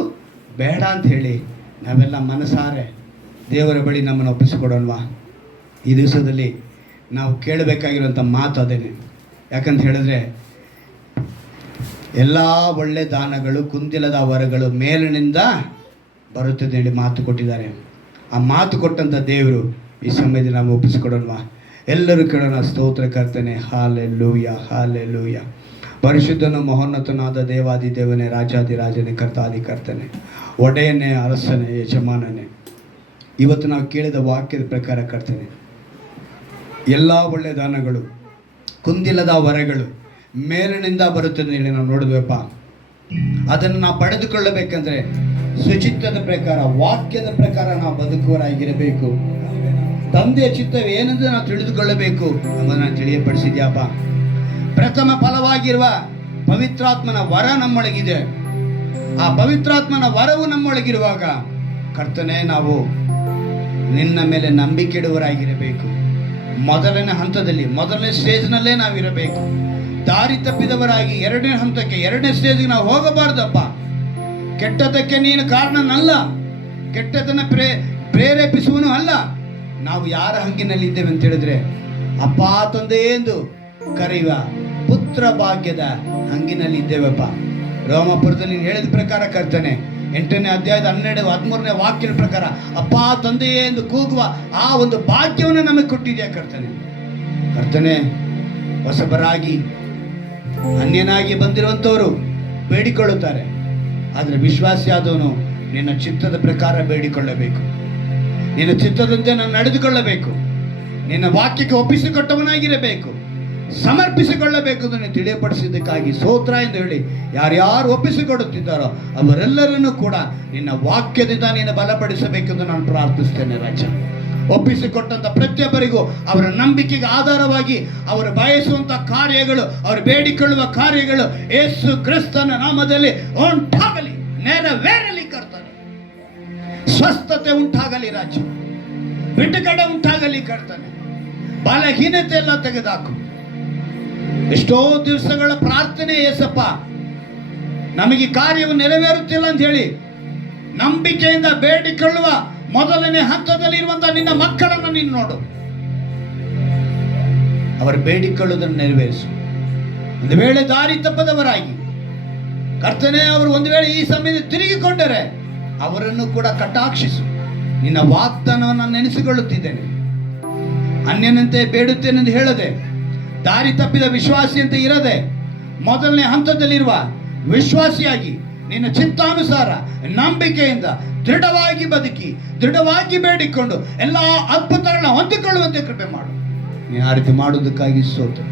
ಬೇಡ ಅಂತ ಹೇಳಿ ನಾವೆಲ್ಲ ಮನಸಾರೆ ದೇವರ ಬಳಿ ನಮ್ಮನ್ನು ಒಪ್ಪಿಸಿಕೊಡೋಣವಾ? ಈ ದಿವಸದಲ್ಲಿ ನಾವು ಕೇಳಬೇಕಾಗಿರುವಂಥ ಮಾತು ಅದೇನೆ. ಯಾಕಂತ ಹೇಳಿದ್ರೆ, ಎಲ್ಲ ಒಳ್ಳೆ ದಾನಗಳು, ಕುಂದಿಲ್ಲದ ವರಗಳು ಮೇಲಿನಿಂದ ಬರುತ್ತದೆ ಹೇಳಿ ಮಾತು ಕೊಟ್ಟಿದ್ದಾರೆ. ಆ ಮಾತು ಕೊಟ್ಟಂಥ ದೇವರು ಈ ಸಮಯದಲ್ಲಿ ನಾವು ಒಪ್ಪಿಸಿಕೊಡೋಣವಾ? ಎಲ್ಲರೂ ಕೇಳೋಣ. ಸ್ತೋತ್ರ ಕರ್ತನೆ. Hallelujah, hallelujah. ಪರಿಶುದ್ಧನು ಮಹೋನ್ನತನಾದ ದೇವಾದಿ ದೇವನೇ, ರಾಜಾದಿರಾಜನೇ, ಕರ್ತಾದಿ ಕರ್ತನೆ, ಒಡೆಯನೇ, ಅರಸನೇ, ಯಜಮಾನನೇ, ಇವತ್ತು ನಾವು ಕೇಳಿದ ವಾಕ್ಯದ ಪ್ರಕಾರ ಕರ್ತನೆ, ಎಲ್ಲ ಒಳ್ಳೆ ದಾನಗಳು, ಕುಂದಿಲ್ಲದ ವರಗಳು ಮೇಲಿನಿಂದ ಬರುತ್ತದೆ ಹೇಳಿ ನಾವು ನೋಡಿದ್ವಪ್ಪ. ಅದನ್ನು ನಾವು ಪಡೆದುಕೊಳ್ಳಬೇಕಂದ್ರೆ ಸುಚಿತ್ತದ ಪ್ರಕಾರ, ವಾಕ್ಯದ ಪ್ರಕಾರ ನಾವು ಬದುಕುವರಾಗಿರಬೇಕು. ತಂದೆಯ ಚಿತ್ತವೇನೆಂದು ನಾವು ತಿಳಿದುಕೊಳ್ಳಬೇಕು ಎಂಬುದನ್ನು ತಿಳಿಯಪಡಿಸಿದ್ಯಾಪ. ಪ್ರಥಮ ಫಲವಾಗಿರುವ ಪವಿತ್ರಾತ್ಮನ ವರ ನಮ್ಮೊಳಗಿದೆ. ಆ ಪವಿತ್ರಾತ್ಮನ ವರವು ನಮ್ಮೊಳಗಿರುವಾಗ ಕರ್ತನೆ, ನಾವು ನಿನ್ನ ಮೇಲೆ ನಂಬಿಕೆ ಇಡುವರಾಗಿರಬೇಕು. ಮೊದಲನೇ ಹಂತದಲ್ಲಿ, ಮೊದಲನೇ ಸ್ಟೇಜ್ನಲ್ಲೇ ನಾವಿರಬೇಕು. ದಾರಿ ತಪ್ಪಿದವರಾಗಿ 2ನೇ ಹಂತಕ್ಕೆ, 2ನೇ ಸ್ಟೇಜ್ಗೆ ನಾವು ಹೋಗಬಾರ್ದಪ್ಪ. ಕೆಟ್ಟದಕ್ಕೆ ನೀನು ಕಾರಣನಲ್ಲ, ಕೆಟ್ಟದನ್ನು ಪ್ರೇರೇಪಿಸುವನು ಅಲ್ಲ. ನಾವು ಯಾರ ಹಂಗಿನಲ್ಲಿದ್ದೇವೆ ಅಂತ ಹೇಳಿದ್ರೆ, ಅಪ್ಪ ತಂದೆ ಎಂದು ಕರೆಯುವ ಪುತ್ರ ಭಾಗ್ಯದ ಹಂಗಿನಲ್ಲಿ ಇದ್ದೇವಪ್ಪ. ರೋಮಾಪುರದಲ್ಲಿ ಹೇಳಿದ ಪ್ರಕಾರ ಕರ್ತನೆ, 8ನೇ ಅಧ್ಯಾಯದ 12, 13ನೇ ವಾಕ್ಯದ ಪ್ರಕಾರ ಅಪ್ಪ ತಂದೆಯೇ ಎಂದು ಕೂಗುವ ಆ ಒಂದು ಭಾಗ್ಯವನ್ನು ನಮಗೆ ಕೊಟ್ಟಿದೆಯಾ ಕರ್ತನೆ. ಕರ್ತನೆ, ಹೊಸಬರಾಗಿ ಅನ್ಯನಾಗಿ ಬಂದಿರುವಂಥವರು ಬೇಡಿಕೊಳ್ಳುತ್ತಾರೆ. ಆದರೆ ವಿಶ್ವಾಸಿಯಾದವನು ನಿನ್ನ ಚಿತ್ತದ ಪ್ರಕಾರ ಬೇಡಿಕೊಳ್ಳಬೇಕು. ನಿನ್ನ ಚಿತ್ತದಂತೆ ನಾನು ನಡೆದುಕೊಳ್ಳಬೇಕು. ನಿನ್ನ ವಾಕ್ಯಕ್ಕೆ ಒಪ್ಪಿಸಿಕೊಟ್ಟವನಾಗಿರಬೇಕು, ಸಮರ್ಪಿಸಿಕೊಳ್ಳಬೇಕು ಅದನ್ನು ತಿಳಿಯಪಡಿಸಿದ್ದಕ್ಕಾಗಿ ಸ್ತೋತ್ರ ಎಂದು ಹೇಳಿ, ಯಾರ್ಯಾರು ಒಪ್ಪಿಸಿಕೊಡುತ್ತಿದ್ದಾರೋ ಅವರೆಲ್ಲರನ್ನೂ ಕೂಡ ನಿನ್ನ ವಾಕ್ಯದಿಂದ ನೀನು ಬಲಪಡಿಸಬೇಕೆಂದು ನಾನು ಪ್ರಾರ್ಥಿಸ್ತೇನೆ ರಾಜ. ಒಪ್ಪಿಸಿಕೊಟ್ಟಂಥ ಪ್ರತಿಯೊಬ್ಬರಿಗೂ ಅವರ ನಂಬಿಕೆಗೆ ಆಧಾರವಾಗಿ ಅವರು ಬಯಸುವಂಥ ಕಾರ್ಯಗಳು, ಅವರು ಬೇಡಿಕೊಳ್ಳುವ ಕಾರ್ಯಗಳು ಯೇಸು ಕ್ರಿಸ್ತನ ನಾಮದಲ್ಲಿ ಉಂಟಾಗಲಿ, ನೆರವೇರಲಿ ಕರ್ತನೆ. ಸ್ವಸ್ಥತೆ ಉಂಟಾಗಲಿ ರಾಜ, ಬಿಡುಗಡೆ ಉಂಟಾಗಲಿ ಕರ್ತನೆ. ಬಲಹೀನತೆ ಎಲ್ಲ ತೆಗೆದಾಕು. ಎಷ್ಟೋ ದಿವಸಗಳ ಪ್ರಾರ್ಥನೆ ಏಸಪ್ಪ, ನಮಗೆ ಕಾರ್ಯವು ನೆರವೇರುತ್ತಿಲ್ಲ ಅಂತ ಹೇಳಿ ನಂಬಿಕೆಯಿಂದ ಬೇಡಿಕೊಳ್ಳುವ ಮೊದಲನೇ ಹಂತದಲ್ಲಿ ಇರುವಂತಹ ನಿನ್ನ ಮಕ್ಕಳನ್ನು ನೀನು ನೋಡು. ಅವರು ಬೇಡಿಕೊಳ್ಳುವುದನ್ನು ನೆರವೇರಿಸು. ಒಂದು ವೇಳೆ ದಾರಿ ತಪ್ಪದವರಾಗಿ ಕರ್ತನೇ, ಅವರು ಒಂದು ವೇಳೆ ಈ ಸಮಯದಲ್ಲಿ ತಿರುಗಿಕೊಂಡರೆ ಅವರನ್ನು ಕೂಡ ಕಟಾಕ್ಷಿಸು. ನಿನ್ನ ವಾಗ್ದಾನವನ್ನು ನೆನೆಸಿಕೊಳ್ಳುತ್ತಿದ್ದೇನೆ. ಅನ್ಯನಂತೆ ಬೇಡುತ್ತೇನೆಂದು ಹೇಳದೆ, ದಾರಿ ತಪ್ಪಿದ ವಿಶ್ವಾಸಿಯಂತೆ ಇರದೆ, ಮೊದಲನೇ ಹಂತದಲ್ಲಿರುವ ವಿಶ್ವಾಸಿಯಾಗಿ ನಿನ್ನ ಚಿತ್ತಾನುಸಾರ ನಂಬಿಕೆಯಿಂದ ದೃಢವಾಗಿ ಬದುಕಿ, ದೃಢವಾಗಿ ಬೇಡಿಕೊಂಡು ಎಲ್ಲ ಅದ್ಭುತಗಳನ್ನ ಹೊಂದಿಕೊಳ್ಳುವಂತೆ ಕೃಪೆ ಮಾಡು. ನೀನು ಆ ರೀತಿ ಮಾಡುವುದಕ್ಕಾಗಿ ಸ್ತೋತ್ರ.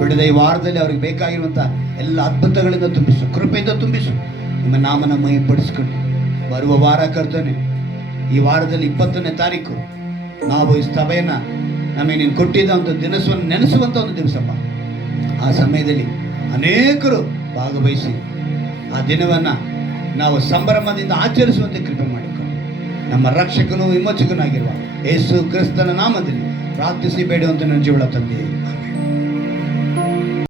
ಬಿಡದೆ ಈ ವಾರದಲ್ಲಿ ಅವ್ರಿಗೆ ಬೇಕಾಗಿರುವಂಥ ಎಲ್ಲ ಅದ್ಭುತಗಳಿಂದ ತುಂಬಿಸು, ಕೃಪೆಯಿಂದ ತುಂಬಿಸು. ನಿಮ್ಮ ನಾಮನ ಮಹಿಪಡಿಸ್ಕೊಂಡು ಬರುವ ವಾರ ಕರ್ತನೆ, ಈ ವಾರದಲ್ಲಿ 20ನೇ ತಾರೀಕು ನಾವು ಈ ಸಭೆಯನ್ನು ನಮಗೆ ನೀನು ಕೊಟ್ಟಿದ್ದ ಒಂದು ದಿನಸವನ್ನು ನೆನೆಸುವಂಥ ಒಂದು ದಿವಸಪ್ಪ. ಆ ಸಮಯದಲ್ಲಿ ಅನೇಕರು ಭಾಗವಹಿಸಿ ಆ ದಿನವನ್ನು ನಾವು ಸಂಭ್ರಮದಿಂದ ಆಚರಿಸುವಂತೆ ಕೃಪೆ ಮಾಡಿಕೊಂಡು ನಮ್ಮ ರಕ್ಷಕನು ವಿಮೋಚಕನಾಗಿರುವ ಯೇಸು ಕ್ರಿಸ್ತನ ನಾಮದಲ್ಲಿ ಪ್ರಾರ್ಥಿಸಿ ಬೇಡುವಂತೆ ನನ್ನ ಜೀವಳ ತಂದೆ.